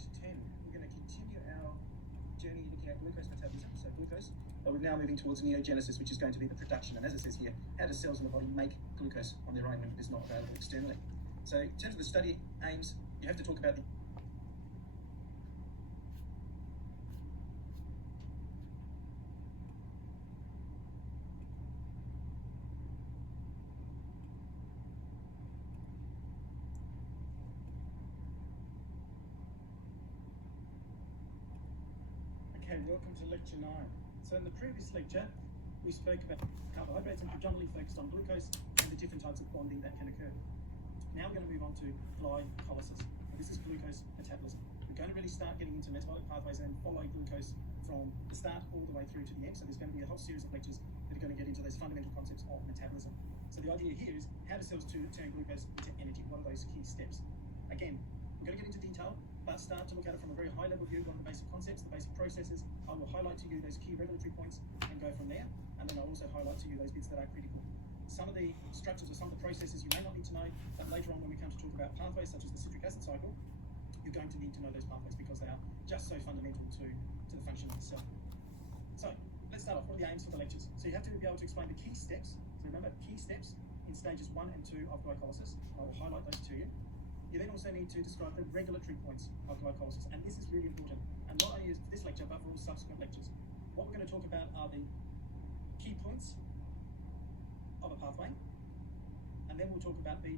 lecture 10. We're going to continue our journey looking at glucose metabolism, so glucose. But we're now moving towards neogenesis, which is going to be the production. And as it says here, how do cells in the body make glucose on their own when it is not available externally? So in terms of the study aims, you have to talk about the Okay, welcome to lecture 9. So in the previous lecture, we spoke about carbohydrates and predominantly focused on glucose and the different types of bonding that can occur. Now we're going to move on to glycolysis. This is glucose metabolism. We're going to really start getting into metabolic pathways and follow glucose from the start all the way through to the end. So there's going to be a whole series of lectures that are going to get into those fundamental concepts of metabolism. So the idea here is, how do cells turn glucose into energy? What are those key steps? Again, we're going to get into detail, but start to look at it from a very high level view, on the basic concepts, the basic processes. I will highlight to you those key regulatory points and go from there. And then I'll also highlight to you those bits that are critical. Some of the structures or some of the processes you may not need to know, but later on when we come to talk about pathways such as the citric acid cycle, you're going to need to know those pathways because they are just so fundamental to the function of the cell. So let's start off. What are the aims for the lectures? So you have to be able to explain the key steps. So remember, key steps in stages 1 and 2 of glycolysis. I will highlight those to you. You then also need to describe the regulatory points of glycolysis, and this is really important, and not only for this lecture, but for all subsequent lectures. What we're going to talk about are the key points of a pathway, and then we'll talk about the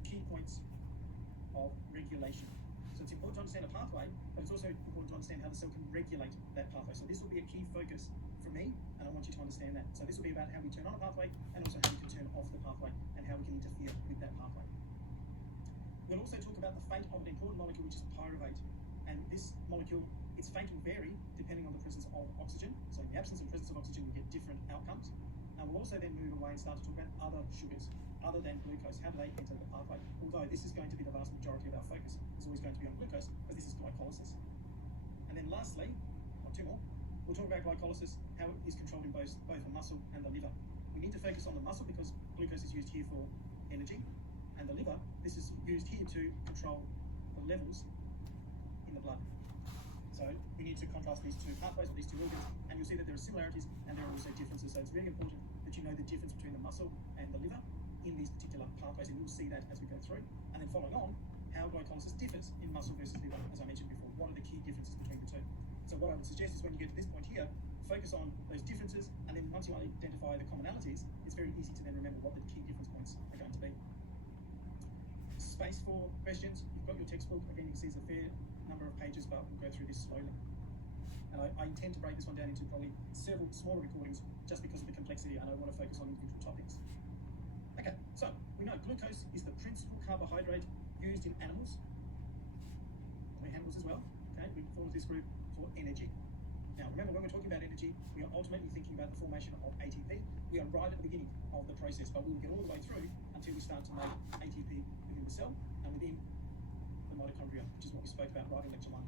key points of regulation. So it's important to understand a pathway, but it's also important to understand how the cell can regulate that pathway. So this will be a key focus for me, and I want you to understand that. So this will be about how we turn on a pathway, and also how we can turn off the pathway, and how we can interfere with that pathway. We'll also talk about the fate of an important molecule, which is pyruvate. And this molecule, its fate will vary depending on the presence of oxygen. So in the absence and presence of oxygen, we get different outcomes. And we'll also then move away and start to talk about other sugars, other than glucose. How do they enter the pathway? Although this is going to be the vast majority of our focus. It's always going to be on glucose, because this is glycolysis. And then lastly, two more, we'll talk about glycolysis, how it is controlled in both the muscle and the liver. We need to focus on the muscle because glucose is used here for energy. And the liver, this is used here to control the levels in the blood. So we need to contrast these two pathways or these two organs, and you'll see that there are similarities and there are also differences. So it's really important that you know the difference between the muscle and the liver in these particular pathways, and you'll see that as we go through. And then following on, how glycolysis differs in muscle versus liver, as I mentioned before. What are the key differences between the two? So what I would suggest is when you get to this point here, focus on those differences, and then once you identify the commonalities, it's very easy to then remember what the key difference points are going to be. Space for questions. You've got your textbook. Again, you can see there's a fair number of pages, but we'll go through this slowly. And I intend to break this one down into probably several smaller recordings just because of the complexity, and I want to focus on individual topics. Okay, so we know glucose is the principal carbohydrate used in animals. We're animals as well. Okay, we form this group for energy. Now, remember, when we're talking about energy, we are ultimately thinking about the formation of ATP. We are right at the beginning of the process, but we will get all the way through until we start to make ATP within the cell and within the mitochondria, which is what we spoke about right in lecture 1.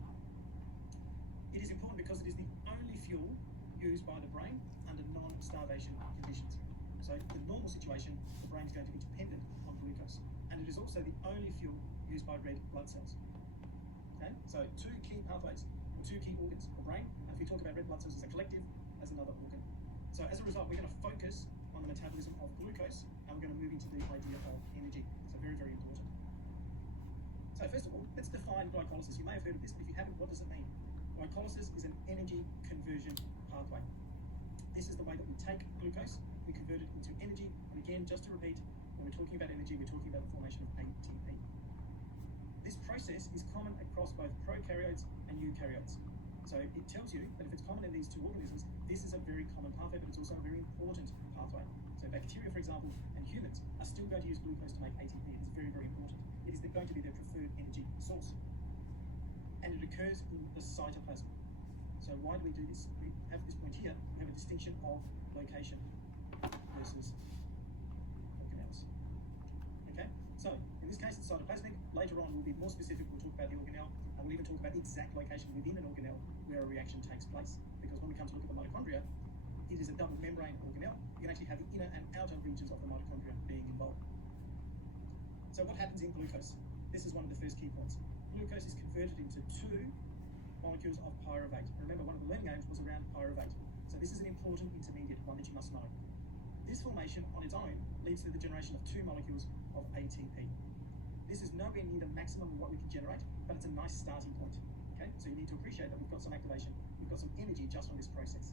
It is important because it is the only fuel used by the brain under non-starvation conditions. So in the normal situation, the brain is going to be dependent on glucose, and it is also the only fuel used by red blood cells. Okay, so two key pathways, or two key organs, the brain, and if we talk about red blood cells as a collective, as another organ. So as a result, we're going to focus on the metabolism of glucose, and we're going to move into the idea of energy. So very, very important. So first of all, let's define glycolysis. You may have heard of this, but if you haven't, what does it mean? Glycolysis is an energy conversion pathway. This is the way that we take glucose, we convert it into energy, and again, just to repeat, when we're talking about energy, we're talking about the formation of ATP. This process is common across both prokaryotes and eukaryotes. So it tells you that if it's common in these two organisms, this is a very common pathway, but it's also a very important pathway. So bacteria, for example, and humans are still going to use glucose to make ATP. It is very, very important. It is going to be their preferred energy source. And it occurs in the cytoplasm. So why do we do this? We have this point here, we have a distinction of location versus organelles. Okay, so in this case it's cytoplasmic. Later on we'll be more specific, we'll talk about the organelle, and we'll even talk about the exact location within an organelle where a reaction takes place. Because when we come to look at the mitochondria, it is a double membrane organelle. You can actually have the inner and outer regions of the mitochondria being involved. So what happens in glucose? This is one of the first key points. glucose is converted into 2 molecules of pyruvate. Remember, one of the learning aims was around pyruvate. So this is an important intermediate, one that you must know. This formation on its own leads to the generation of 2 molecules of ATP. This is nowhere near the maximum of what we can generate, but it's a nice starting point. Okay, so you need to appreciate that we've got some activation, we've got some energy just from this process.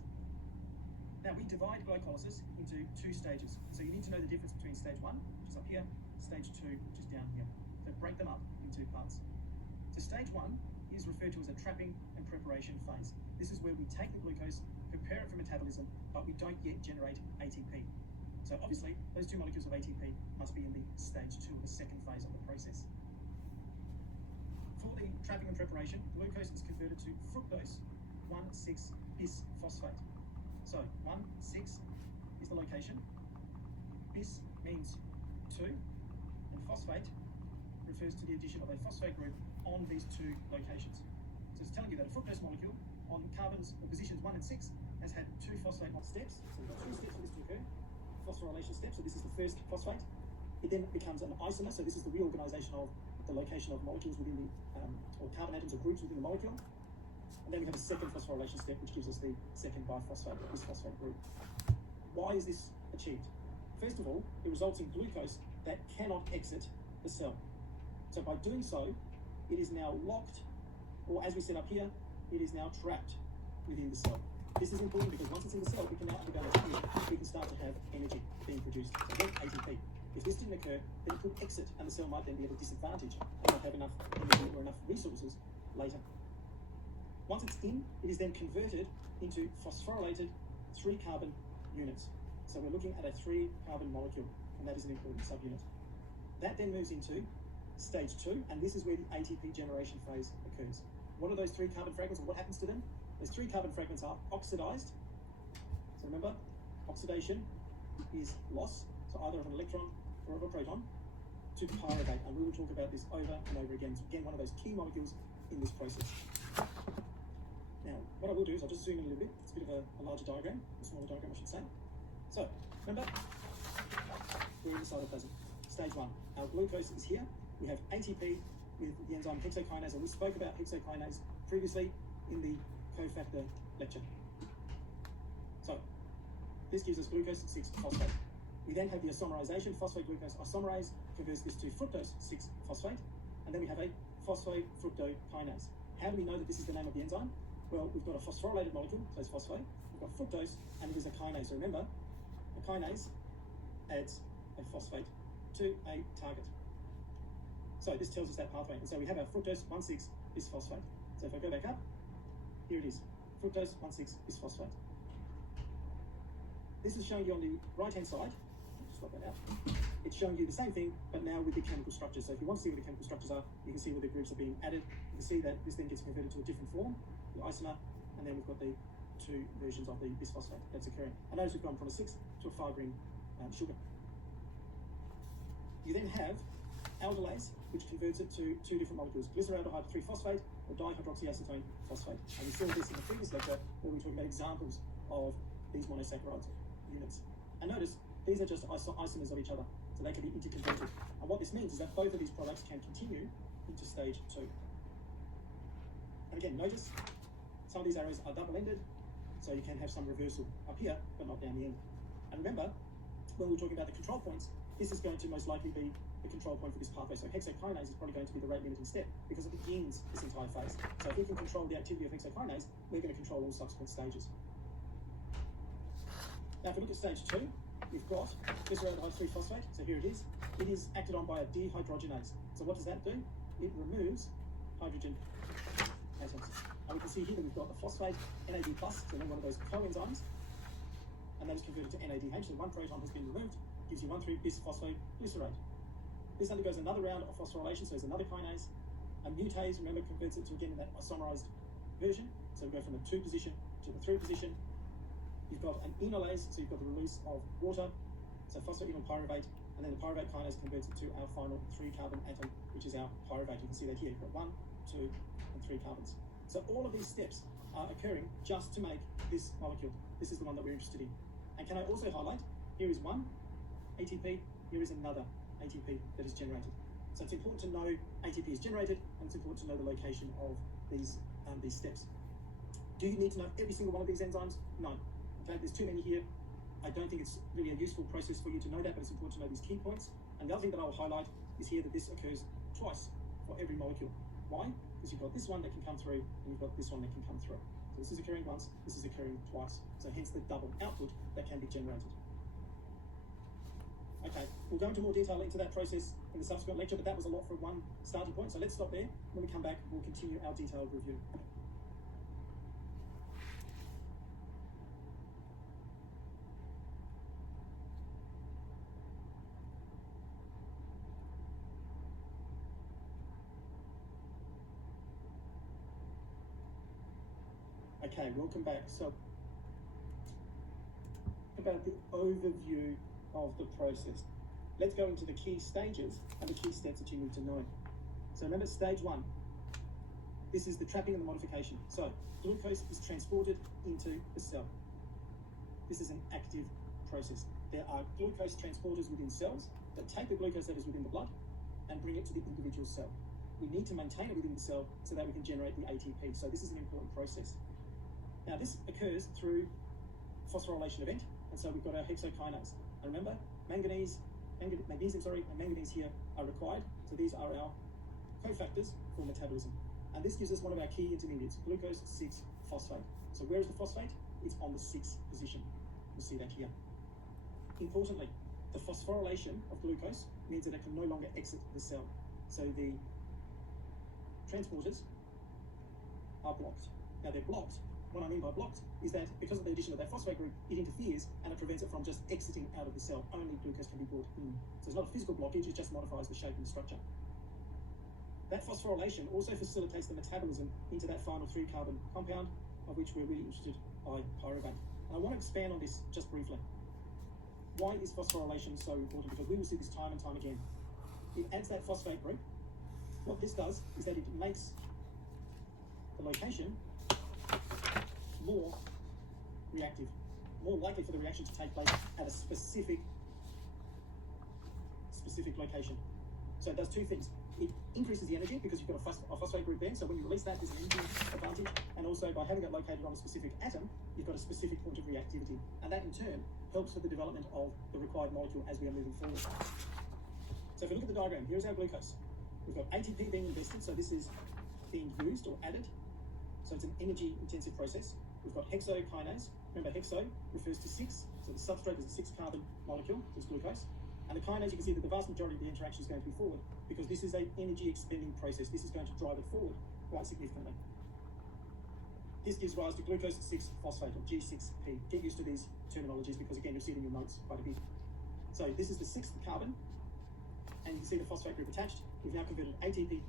Now we divide glycolysis into 2 stages. So you need to know the difference between stage 1, which is up here, stage 2, which is down here. So break them up in 2 parts. So stage 1 is referred to as a trapping and preparation phase. This is where we take the glucose, prepare it for metabolism, but we don't yet generate ATP. So obviously, those 2 molecules of ATP must be in the stage 2, or the second phase of the process. For the trapping and preparation, glucose is converted to fructose 1,6-bisphosphate. So 1,6 is the location, bis means 2, and phosphate refers to the addition of a phosphate group on these 2 locations. So it's telling you that a fructose molecule on carbons or positions 1 and 6 has had 2 phosphate steps. So we've got 3 steps for this to occur. Phosphorylation step, so this is the first phosphate. It then becomes an isomer, so this is the reorganization of the location of molecules within the, or carbon atoms or groups within the molecule. And then we have a second phosphorylation step, which gives us the second biphosphate, or bisphosphate group. Why is this achieved? First of all, it results in glucose that cannot exit the cell. So by doing so, it is now locked, or as we said up here, it is now trapped within the cell. This is important because once it's in the cell, we can now undergo activity. We can start to have energy being produced. So again, ATP. If this didn't occur, then it could exit, and the cell might then be at a disadvantage and not have enough energy or enough resources later. Once it's in, it is then converted into phosphorylated 3-carbon units. So we're looking at a 3-carbon molecule, and that is an important subunit. That then moves into stage 2, and this is where the ATP generation phase occurs. What are those 3-carbon fragments, or what happens to them? Those 3-carbon fragments are oxidized. So remember, oxidation is loss, so either of an electron or of a proton, to pyruvate. And we will talk about this over and over again. So again, one of those key molecules in this process. Now, what I will do is I'll just zoom in a little bit. It's a bit of a larger diagram, a smaller diagram, I should say. So, remember, we're in the cytoplasm. Stage 1, our glucose is here. We have ATP with the enzyme hexokinase, and we spoke about hexokinase previously in the cofactor lecture. So, this gives us glucose 6-phosphate. We then have the isomerization, phosphoglucose isomerase converts this to fructose 6-phosphate, and then we have a phosphofructokinase. How do we know that this is the name of the enzyme? Well, we've got a phosphorylated molecule, so it's phosphate. We've got fructose, and there's a kinase. So remember, a kinase adds a phosphate to a target. So this tells us that pathway. And so we have our fructose 1,6-bisphosphate. So if I go back up, here it is, fructose 1,6-bisphosphate. This is showing you on the right-hand side. Just swap that out. It's showing you the same thing, but now with the chemical structures. So if you want to see what the chemical structures are, you can see where the groups are being added. You can see that this then gets converted to a different form, the isomer, and then we've got the 2 versions of the bisphosphate that's occurring. And notice we've gone from a 6 to a 5-ring sugar. You then have aldolase, which converts it to 2 different molecules, glyceraldehyde 3-phosphate or dihydroxyacetone phosphate. And we saw this in the previous lecture where we talked about examples of these monosaccharide units. And notice, these are just isomers of each other, so they can be interconverted. And what this means is that both of these products can continue into stage 2. And again, notice some of these arrows are double-ended, so you can have some reversal up here, but not down the end. And remember, when we're talking about the control points, this is going to most likely be the control point for this pathway. So hexokinase is probably going to be the rate-limiting step because it begins this entire phase. So if we can control the activity of hexokinase, we're going to control all subsequent stages. Now, if we look at stage 2, we've got glyceraldehyde 3-phosphate. So here it is. It is acted on by a dehydrogenase. So what does that do? It removes hydrogen atoms. And we can see here that we've got the phosphate, NAD+, so one of those coenzymes, and that is converted to NADH. So 1 proton has been removed, gives you 1,3-bisphosphoglycerate. This undergoes another round of phosphorylation, so there's another kinase. A mutase, remember, converts it to, again, that isomerized version. So we go from the 2 position to the 3 position. You've got an enolase, so you've got the release of water, so phosphoenol pyruvate, and then the pyruvate kinase converts it to our final 3-carbon atom, which is our pyruvate. You can see that here, you've got 1, 2, and 3 carbons. So all of these steps are occurring just to make this molecule. This is the one that we're interested in. And can I also highlight, here is one ATP, here is another ATP that is generated. So it's important to know ATP is generated, and it's important to know the location of these steps. Do you need to know every single one of these enzymes? No. Okay, there's too many here. I don't think it's really a useful process for you to know that, but it's important to know these key points. And the other thing that I'll highlight is here that this occurs twice for every molecule. Why? Because you've got this one that can come through, and you've got this one that can come through. So this is occurring once, this is occurring twice. So hence the double output that can be generated. Okay, we'll go into more detail into that process in the subsequent lecture, but that was a lot for one starting point. So let's stop there. When we come back, we'll continue our detailed review. Okay, welcome back. So, about the overview of the process. Let's go into the key stages and the key steps that you need to know. So remember, stage one, this is the trapping and the modification. So glucose is transported into the cell. This is an active process. There are glucose transporters within cells that take the glucose that is within the blood and bring it to the individual cell. We need to maintain it within the cell so that we can generate the ATP. So this is an important process. Now this occurs through phosphorylation event, and so we've got our hexokinase. And remember, magnesium and manganese here are required. So these are our cofactors for metabolism. And this gives us one of our key intermediates, glucose 6-phosphate. So where is the phosphate? It's on the 6th position. You'll see that here. Importantly, the phosphorylation of glucose means that it can no longer exit the cell. So the transporters are blocked. Now they're blocked. What I mean by blocked is that because of the addition of that phosphate group, it interferes and it prevents it from just exiting out of the cell. Only glucose can be brought in. So it's not a physical blockage, it just modifies the shape and the structure. That phosphorylation also facilitates the metabolism into that final 3-carbon compound, of which we're really interested by pyruvate. And I want to expand on this just briefly. Why is phosphorylation so important? Because we will see this time and time again. It adds that phosphate group. What this does is that it makes the location more reactive, more likely for the reaction to take place at a specific location. So it does two things. It increases the energy because you've got a phosphate group there, so when you release that, there's an energy advantage, and also by having it located on a specific atom, you've got a specific point of reactivity, and that in turn helps with the development of the required molecule as we are moving forward. So if we look at the diagram, here's our glucose. We've got ATP being invested, so this is being used or added, so it's an energy intensive process. We've got hexokinase. Remember, hexo refers to 6, so the substrate is a 6-carbon molecule, so it's glucose. And the kinase, you can see that the vast majority of the interaction is going to be forward because this is an energy expending process. This is going to drive it forward quite significantly. This gives rise to glucose 6-phosphate, or G6P. Get used to these terminologies because, again, you'll see it in your notes quite a bit. So this is the 6th carbon, and you can see the phosphate group attached. We've now converted ATP.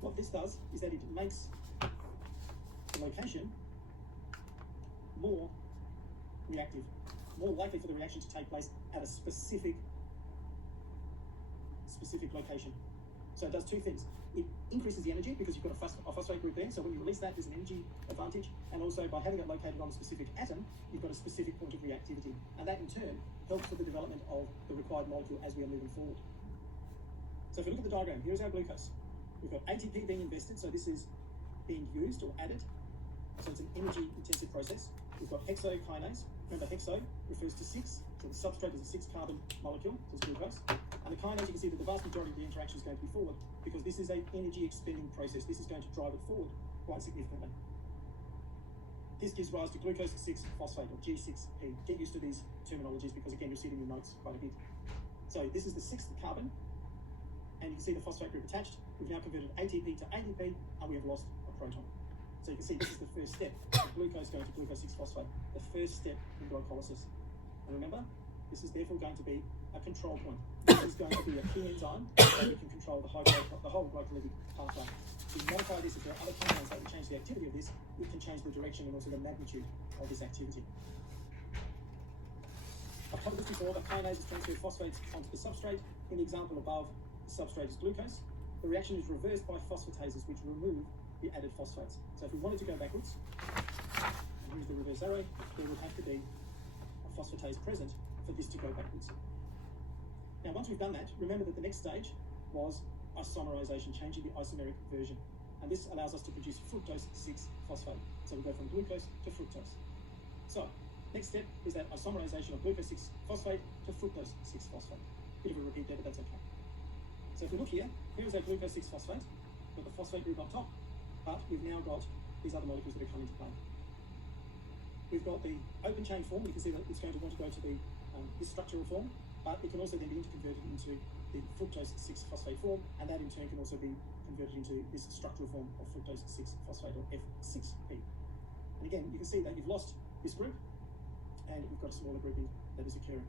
What this does is that it makes the location more reactive, more likely for the reaction to take place at a specific location. So it does two things. It increases the energy because you've got a phosphate group there, so when you release that, there's an energy advantage, and also by having it located on a specific atom, you've got a specific point of reactivity, and that in turn helps with the development of the required molecule as we are moving forward. So if we look at the diagram, here's our glucose. We've got ATP being invested, so this is being used or added, so it's an energy intensive process. We've got hexokinase. Remember, hexo refers to 6, so the substrate is a 6-carbon molecule, so it's glucose. And the kinase, you can see that the vast majority of the interaction is going to be forward because this is an energy expending process. This is going to drive it forward quite significantly. This gives rise to glucose 6-phosphate, or G6P. Get used to these terminologies because, again, you'll see it in your notes quite a bit. So this is the 6th carbon, and you can see the phosphate group attached. We've now converted ATP to ADP, and we have lost a proton. So you can see this is the first step, the glucose going to glucose 6-phosphate, the first step in glycolysis. And remember, this is therefore going to be a control point. This is going to be a key enzyme that we can control the whole glycolytic pathway. If we modify this, if there are other compounds that will change the activity of this, we can change the direction and also the magnitude of this activity. I've covered this before, but kinases transfer phosphates onto the substrate. In the example above, the substrate is glucose. The reaction is reversed by phosphatases, which remove the added phosphates. So if we wanted to go backwards and use the reverse arrow, there would have to be a phosphatase present for this to go backwards. Now, once we've done that, remember that the next stage was isomerization, changing the isomeric version. And this allows us to produce fructose 6-phosphate. So we go from glucose to fructose. So, next step is that isomerization of glucose 6-phosphate to fructose 6-phosphate. Bit of a repeat there, but that's okay. So if we look here is our glucose 6-phosphate. We've got the phosphate group on top, but we've now got these other molecules that are coming into play. We've got the open chain form. You can see that it's going to want to go to the this structural form, but it can also then be interconverted into the fructose 6-phosphate form, and that in turn can also be converted into this structural form of fructose 6-phosphate, or F6P. And again, you can see that you've lost this group, and we've got a smaller grouping that is occurring.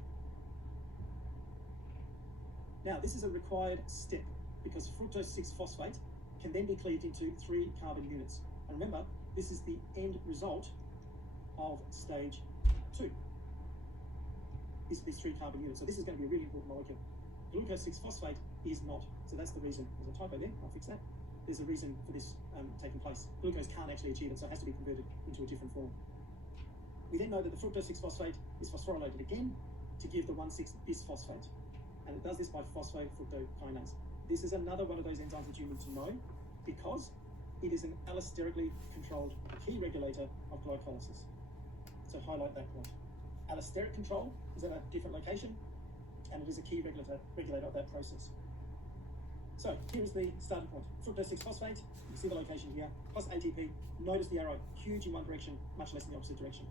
Now, this is a required step because fructose 6-phosphate can then be cleaved into 3 carbon units. And remember, this is the end result of stage 2. These 3 carbon units. So this is going to be a really important molecule. Glucose 6-phosphate is not. So that's the reason. There's a typo there. I'll fix that. There's a reason for this taking place. Glucose can't actually achieve it, so it has to be converted into a different form. We then know that the fructose 6-phosphate is phosphorylated again to give the 1,6-bisphosphate. And it does this by phosphofructokinase. This is another one of those enzymes that you need to know because it is an allosterically controlled key regulator of glycolysis. So highlight that point. Allosteric control is at a different location, and it is a key regulator of that process. So here is the starting point. Fructose 6-phosphate, you can see the location here, plus ATP. Notice the arrow, huge in one direction, much less in the opposite direction.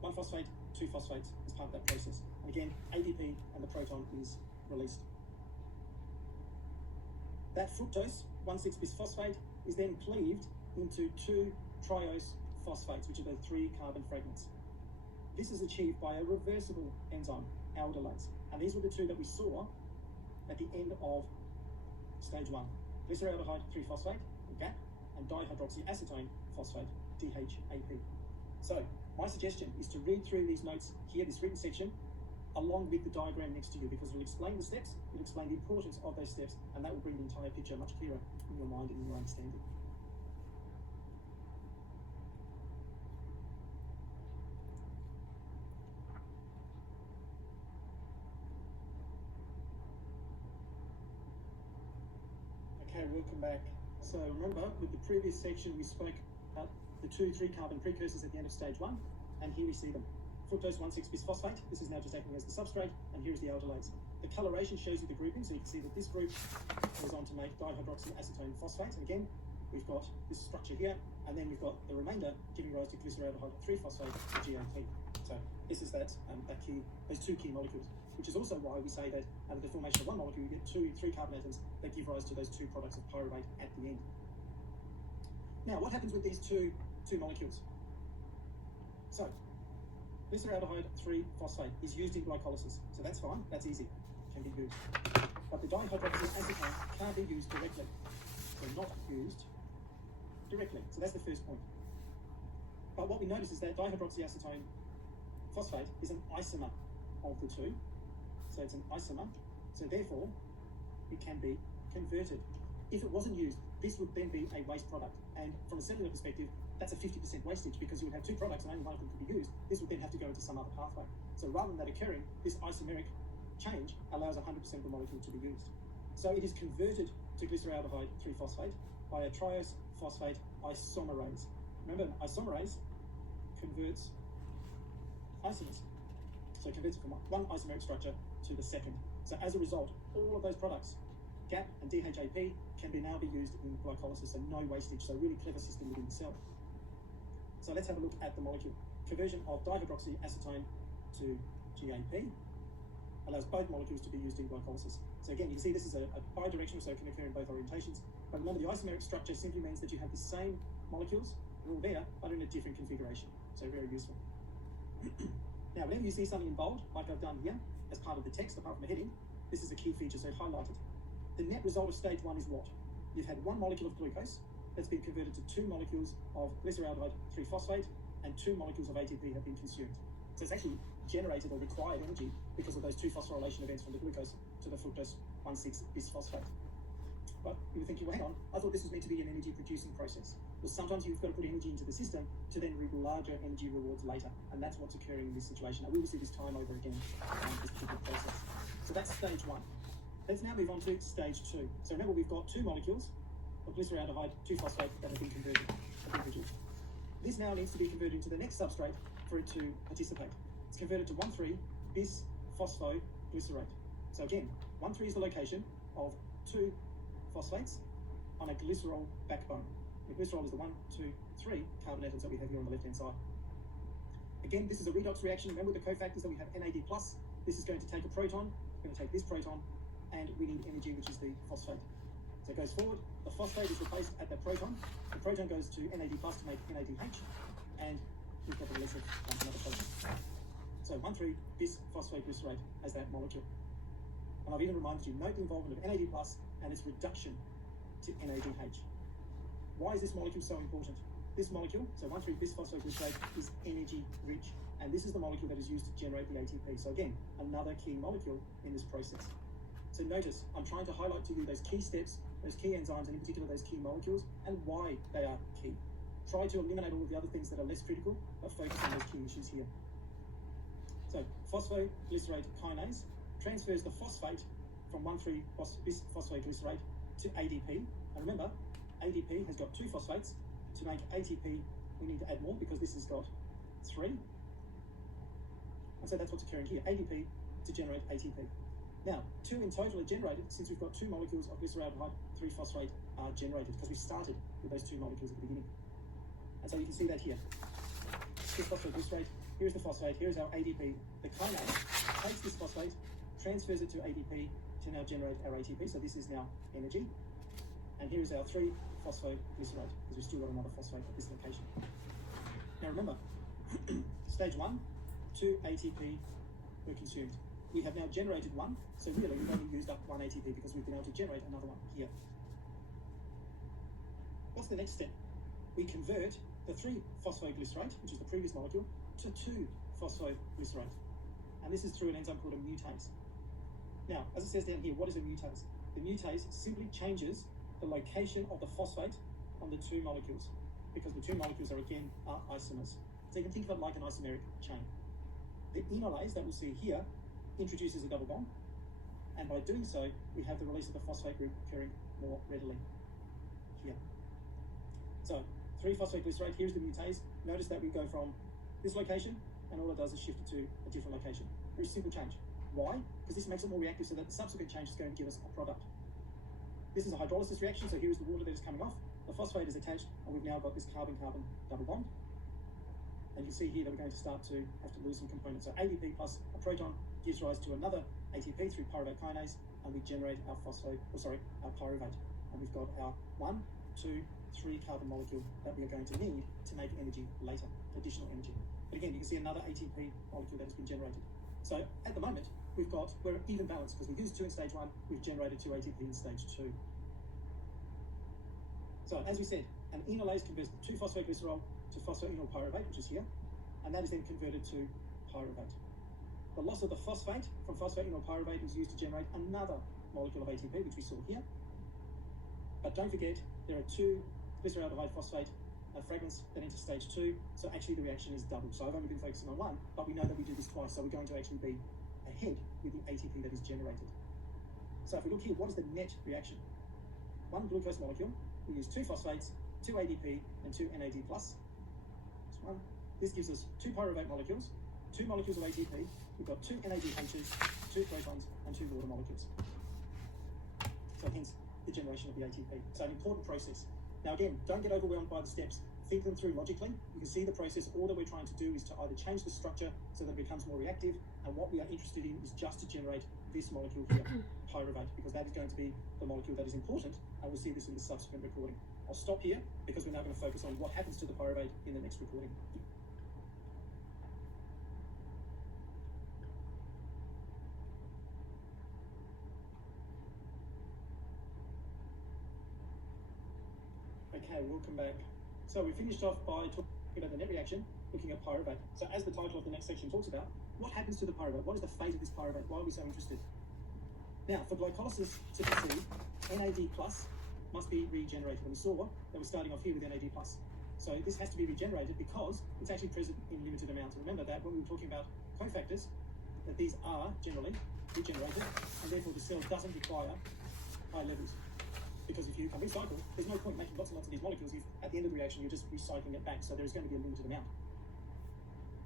1 phosphate, 2 phosphates as part of that process. And again, ADP and the proton is released. That fructose, 1,6-bisphosphate, is then cleaved into 2 triose phosphates, which are the 3 carbon fragments. This is achieved by a reversible enzyme, aldolase. And these were the 2 that we saw at the end of stage 1. Glyceraldehyde 3-phosphate, GAP, and dihydroxyacetone phosphate, DHAP. So, my suggestion is to read through these notes here, this written section, along with the diagram next to you, because it'll explain the steps, it'll explain the importance of those steps, and that will bring the entire picture much clearer in your mind and in your understanding. Okay, welcome back. So remember, with the previous section, we spoke about the 2,3 carbon precursors at the end of stage 1, and here we see them. Fructose 1,6-bisphosphate, this is now just acting as the substrate, and here is the aldolase. The coloration shows you the grouping, so you can see that this group goes on to make dihydroxyacetone phosphate, and again, we've got this structure here, and then we've got the remainder giving rise to glyceraldehyde 3-phosphate, or GAP. So this is those 2 key molecules, which is also why we say that out of the formation of one molecule, you get 2 3-carbon atoms that give rise to those 2 products of pyruvate at the end. Now, what happens with these two molecules? So, glyceraldehyde 3-phosphate is used in glycolysis, so that's fine, that's easy, can be used. But the dihydroxyacetone can't be used directly, so not used directly, so that's the first point. But what we notice is that dihydroxyacetone phosphate is an isomer of the 2, so it's an isomer, so therefore it can be converted. If it wasn't used, this would then be a waste product, and from a cellular perspective, that's a 50% wastage because you would have 2 products and only one of them could be used. This would then have to go into some other pathway. So rather than that occurring, this isomeric change allows 100% of the molecule to be used. So it is converted to glyceraldehyde 3-phosphate by a triose phosphate isomerase. Remember, an isomerase converts isomers. So it converts it from one isomeric structure to the second. So as a result, all of those products, GAP and DHAP, can now be used in glycolysis, so no wastage. So a really clever system within the cell. So let's have a look at the molecule. Conversion of dihydroxyacetone to GAP allows both molecules to be used in glycolysis. So again, you can see this is a bidirectional, so it can occur in both orientations. But remember, the isomeric structure simply means that you have the same molecules, they're all there, but in a different configuration. So very useful. Now, whenever you see something in bold, like I've done here, as part of the text, apart from the heading, this is a key feature, so highlight it. The net result of stage 1 is what? You've had 1 molecule of glucose that's been converted to 2 molecules of glyceraldehyde 3-phosphate, and 2 molecules of ATP have been consumed. So it's actually generated or required energy because of those 2 phosphorylation events from the glucose to the fructose 1,6-bisphosphate. But you were thinking, well, hang on, I thought this was meant to be an energy producing process. Well, sometimes you've got to put energy into the system to then reap larger energy rewards later, and that's what's occurring in this situation. Now, we will see this time over again, this particular process. So that's stage 1. Let's now move on to stage 2. So remember, we've got 2 molecules of glyceraldehyde, 2-phosphate that have been converted individually. This now needs to be converted into the next substrate for it to participate. It's converted to 1,3-bis-phosphoglycerate. So again, 1,3 is the location of 2 phosphates on a glycerol backbone. The glycerol is the 1, 2, 3 carbon atoms that we have here on the left-hand side. Again, this is a redox reaction. Remember the cofactors that we have NAD+. This is going to take a proton, it's going to take this proton, and we need energy, which is the phosphate. So it goes forward, the phosphate is replaced at the proton goes to NAD+ to make NADH, and we've got the release of another proton. So 1,3-bis-phosphoglycerate as that molecule. And I've even reminded you, note the involvement of NAD+ and its reduction to NADH. Why is this molecule so important? This molecule, so 1,3-bis-phosphoglycerate, is energy rich, and this is the molecule that is used to generate the ATP. So again, another key molecule in this process. So notice, I'm trying to highlight to you those key steps, those key enzymes, and in particular those key molecules, and why they are key. Try to eliminate all of the other things that are less critical, but focus on those key issues here. So phosphoglycerate kinase transfers the phosphate from 1,3-bis-phosphoglycerate to ADP. And remember, ADP has got 2 phosphates. To make ATP, we need to add more because this has got 3. And so that's what's occurring here, ADP to generate ATP. Now, 2 in total are generated since we've got 2 molecules of glyceraldehyde, 3-phosphate are generated because we started with those 2 molecules at the beginning. And so you can see that here. 2-phosphoglycerate, here's the phosphate, here's our ADP. The kinase takes this phosphate, transfers it to ADP to now generate our ATP. So this is now energy. And here is our 3-phosphoglycerate because we've still got another phosphate at this location. Now remember, stage 1, 2 ATP were consumed. We have now generated 1, so really we've only used up 1 ATP because we've been able to generate another one here. What's the next step? We convert the 3-phosphoglycerate, which is the previous molecule, to 2-phosphoglycerate. And this is through an enzyme called a mutase. Now, as it says down here, what is a mutase? The mutase simply changes the location of the phosphate on the 2 molecules because the 2 molecules are isomers. So you can think of it like an isomeric chain. The enolase that we'll see here introduces a double bond, and by doing so, we have the release of the phosphate group occurring more readily here. So 3-phosphoglycerate, here's the mutase. Notice that we go from this location, and all it does is shift it to a different location. Very simple change. Why? Because this makes it more reactive so that the subsequent change is going to give us a product. This is a hydrolysis reaction, so here is the water that is coming off. The phosphate is attached, and we've now got this carbon-carbon double bond. And you can see here that we're going to start to have to lose some components. So ADP plus a proton gives rise to another ATP through pyruvate kinase, and we generate our our pyruvate. And we've got our 1, 2, 3 carbon molecule that we are going to need to make energy later, additional energy. But again, you can see another ATP molecule that has been generated. So at the moment, we're even balanced because we used 2 in stage 1, we've generated 2 ATP in stage 2. So as we said, an enolase converts 2-phosphoglycerol to phosphoenol pyruvate, which is here, and that is then converted to pyruvate. The loss of the phosphate from phosphoenol pyruvate is used to generate another molecule of ATP, which we saw here. But don't forget, there are 2 glyceraldehyde phosphate fragments that enter stage 2, so actually the reaction is double. So I've only been focusing on 1, but we know that we do this twice, so we're going to actually be ahead with the ATP that is generated. So if we look here, what is the net reaction? 1 glucose molecule, we use 2 phosphates, 2 ADP, and 2 NAD+. This gives us 2 pyruvate molecules, 2 molecules of ATP, we've got 2 NADHs, 2 protons, and 2 water molecules. So hence the generation of the ATP. So an important process. Now again, don't get overwhelmed by the steps. Think them through logically. You can see the process. All that we're trying to do is to either change the structure so that it becomes more reactive, and what we are interested in is just to generate this molecule here, pyruvate, because that is going to be the molecule that is important, and we'll see this in the subsequent recording. I'll stop here because we're now going to focus on what happens to the pyruvate in the next recording. Okay, welcome back. So we finished off by talking about the net reaction, looking at pyruvate. So as the title of the next section talks about, what happens to the pyruvate? What is the fate of this pyruvate? Why are we so interested? Now, for glycolysis to proceed, NAD+ must be regenerated. And we saw that we're starting off here with NAD+. So this has to be regenerated because it's actually present in limited amounts. Remember that when we were talking about cofactors, that these are generally regenerated, and therefore the cell doesn't require high levels. Because if you can recycle, there's no point making lots and lots of these molecules if at the end of the reaction you're just recycling it back, so there's going to be a limited amount.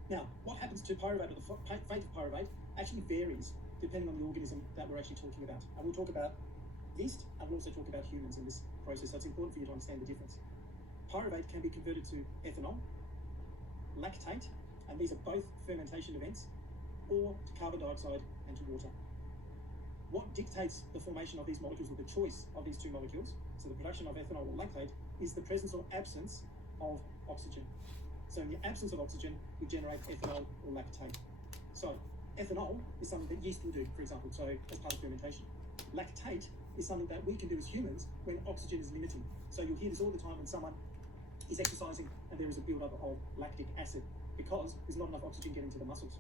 Now, what happens to pyruvate, or the fate of pyruvate, actually varies depending on the organism that we're actually talking about. And we'll talk about yeast, and we'll also talk about humans in this process, so it's important for you to understand the difference. Pyruvate can be converted to ethanol, lactate, and these are both fermentation events, or to carbon dioxide and to water. What dictates the formation of these molecules, or the choice of these two molecules, so the production of ethanol or lactate, is the presence or absence of oxygen. So in the absence of oxygen, we generate ethanol or lactate. So ethanol is something that yeast will do, for example, so as part of fermentation. Lactate is something that we can do as humans when oxygen is limiting. So you'll hear this all the time when someone is exercising and there is a buildup of lactic acid because there's not enough oxygen getting to the muscles.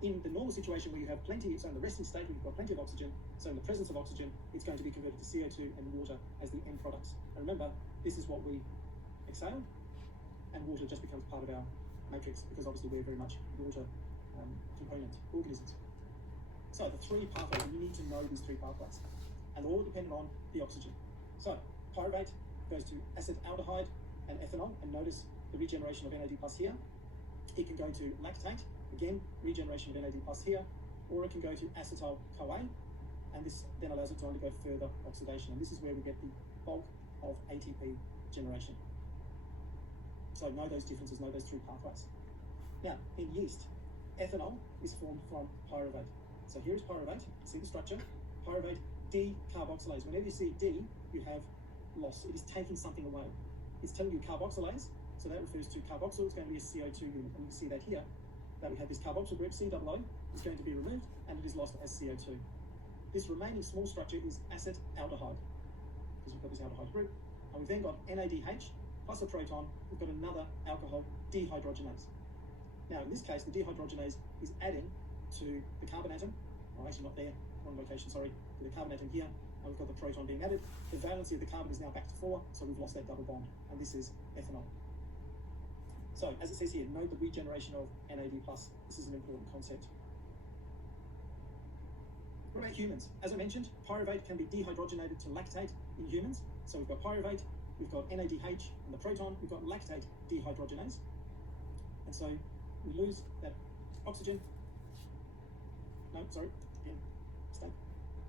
In the normal situation where you have plenty, so in the resting state where you've got plenty of oxygen, so in the presence of oxygen, it's going to be converted to CO2 and water as the end products. And remember, this is what we exhale, and water just becomes part of our matrix because obviously we're very much water component organisms. So the three pathways, and you need to know these three pathways, and they're all dependent on the oxygen. So pyruvate goes to acetaldehyde and ethanol, and notice the regeneration of NAD plus here. It can go to lactate, again, regeneration of NAD plus here, or it can go to acetyl-CoA, and this then allows it to undergo further oxidation, and this is where we get the bulk of ATP generation. So know those differences, know those three pathways. Now, in yeast, ethanol is formed from pyruvate. So here is pyruvate, see the structure, pyruvate decarboxylase. Whenever you see D, you have loss. It is taking something away. It's telling you carboxylase, so that refers to carboxyl, it's going to be a CO2 unit, and you can see that here, that we have this carboxyl group, COO, is going to be removed, and it is lost as CO2. This remaining small structure is acetaldehyde, because we've got this aldehyde group, and we've then got NADH, plus a proton, we've got another alcohol dehydrogenase. Now, in this case, the dehydrogenase is adding to the carbon atom, or actually not there, wrong location, sorry, to the carbon atom here, and we've got the proton being added. The valency of the carbon is now back to 4, so we've lost that double bond, and this is ethanol. So, as it says here, note the regeneration of NAD+. This is an important concept. What about humans? As I mentioned, pyruvate can be dehydrogenated to lactate in humans. So we've got pyruvate, we've got NADH, and the proton, we've got lactate dehydrogenase. And so we lose that oxygen. No, sorry, again, mistake.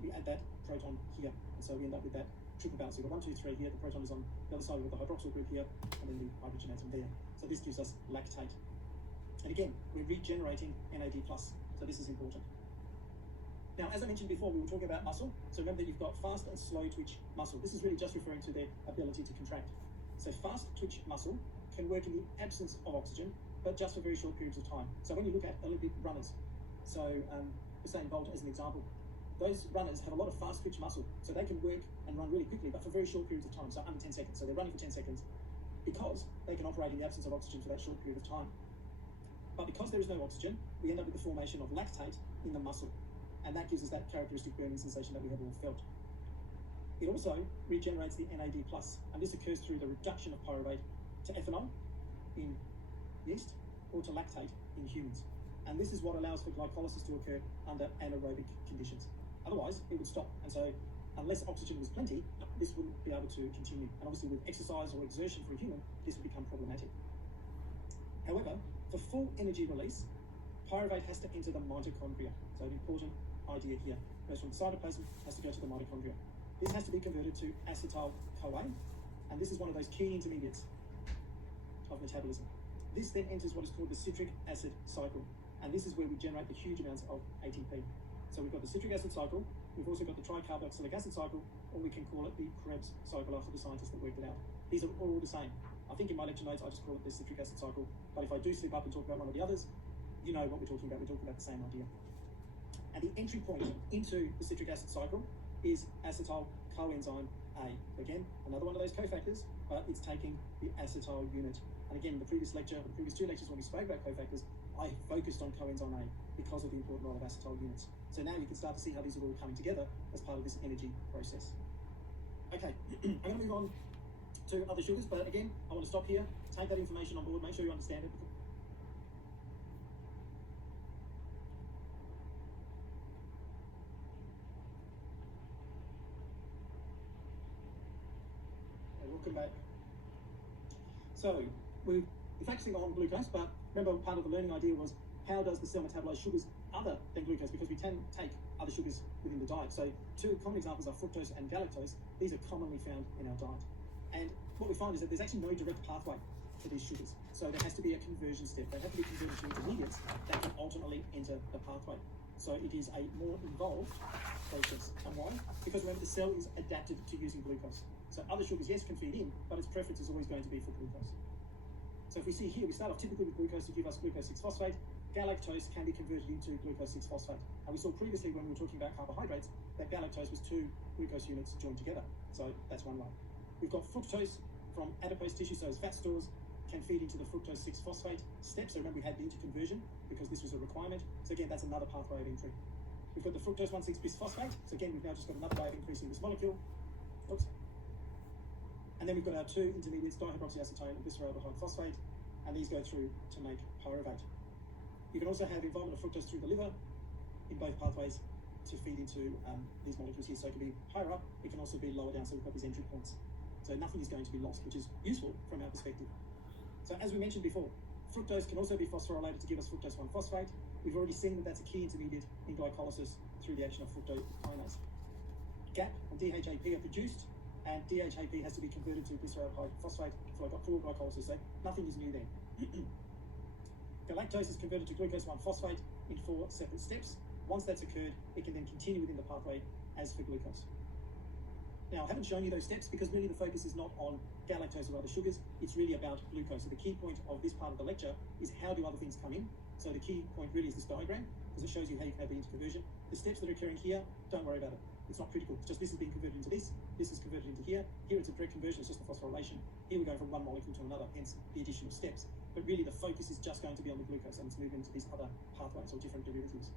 We add that proton here, and so we end up with that triple balance. So we've got 1, 2, 3 here, the proton is on the other side, we've got the hydroxyl group here, and then the hydrogen atom there. So this gives us lactate. And again, we're regenerating NAD+, so this is important. Now, as I mentioned before, we were talking about muscle. So remember that you've got fast and slow twitch muscle. This is really just referring to their ability to contract. So fast twitch muscle can work in the absence of oxygen, but just for very short periods of time. So when you look at Olympic runners, so Usain Bolt as an example, those runners have a lot of fast twitch muscle, so they can work and run really quickly, but for very short periods of time, so under 10 seconds. So they're running for 10 seconds because they can operate in the absence of oxygen for that short period of time. But because there is no oxygen, we end up with the formation of lactate in the muscle, and that gives us that characteristic burning sensation that we have all felt. It also regenerates the NAD+, and this occurs through the reduction of pyruvate to ethanol in yeast or to lactate in humans. And this is what allows for glycolysis to occur under anaerobic conditions. Otherwise, it would stop. And so, unless oxygen was plenty, this wouldn't be able to continue. And obviously, with exercise or exertion for a human, this would become problematic. However, for full energy release, pyruvate has to enter the mitochondria. So, the important idea here goes from the cytoplasm, has to go to the mitochondria. This has to be converted to acetyl-CoA, and this is one of those key intermediates of metabolism. This then enters what is called the citric acid cycle, and this is where we generate the huge amounts of ATP. So we've got the citric acid cycle, we've also got the tricarboxylic acid cycle, or we can call it the Krebs cycle after the scientists that worked it out. These are all the same. I think in my lecture notes I just call it the citric acid cycle, but if I do slip up and talk about one of the others, you know what we're talking about. We're talking about the same idea. And the entry point into the citric acid cycle is acetyl coenzyme A. Again, another one of those cofactors, but it's taking the acetyl unit. And again, in the previous lecture, or the previous two lectures when we spoke about cofactors, I focused on coenzyme A because of the important role of acetyl units. So now you can start to see how these are all coming together as part of this energy process. Okay, I'm going to move on to other sugars, but again, I want to stop here, take that information on board, make sure you understand it. welcome back. So we're focusing on glucose, but remember part of the learning idea was how does the cell metabolize sugars other than glucose, because we can take other sugars within the diet. So two common examples are fructose and galactose. These are commonly found in our diet. And what we find is that there's actually no direct pathway for these sugars. So there has to be a conversion step. They have to be converted to intermediates that can ultimately enter the pathway. So it is a more involved process. And why? Because remember, the cell is adapted to using glucose. So other sugars, yes, can feed in, but its preference is always going to be for glucose. So if we see here, we start off typically with glucose to give us glucose 6-phosphate. Galactose can be converted into glucose 6-phosphate. And we saw previously when we were talking about carbohydrates that galactose was 2 glucose units joined together. So that's one way. We've got fructose from adipose tissue, so as fat stores can feed into the fructose 6-phosphate step. So remember, we had the interconversion because this was a requirement. So again, that's another pathway of entry. We've got the fructose 1,6-bisphosphate. So again, we've now just got another way of increasing this molecule. Oops. And then we've got our two intermediates, dihydroxyacetone and glyceraldehyde phosphate, and these go through to make pyruvate. You can also have involvement of fructose through the liver in both pathways to feed into these molecules here. So it can be higher up, it can also be lower down, so we've got these entry points. So nothing is going to be lost, which is useful from our perspective. So as we mentioned before, fructose can also be phosphorylated to give us fructose 1-phosphate. We've already seen that that's a key intermediate in glycolysis through the action of fructokinase. GAP and DHAP are produced, and DHAP has to be converted to glyceraldehyde phosphate for glycolysis, so nothing is new there. Galactose is converted to glucose 1-phosphate in 4 separate steps. Once that's occurred, it can then continue within the pathway as for glucose. Now, I haven't shown you those steps because really the focus is not on galactose or other sugars, it's really about glucose. So the key point of this part of the lecture is how do other things come in. So the key point really is this diagram, because it shows you how you can have the interconversion. The steps that are occurring here, don't worry about it. It's not critical. It's just this is being converted into this is converted into here. Here it's a direct conversion, it's just the phosphorylation. Here we're going from one molecule to another, hence the addition of steps. But really the focus is just going to be on the glucose and it's moving into these other pathways or different derivatives.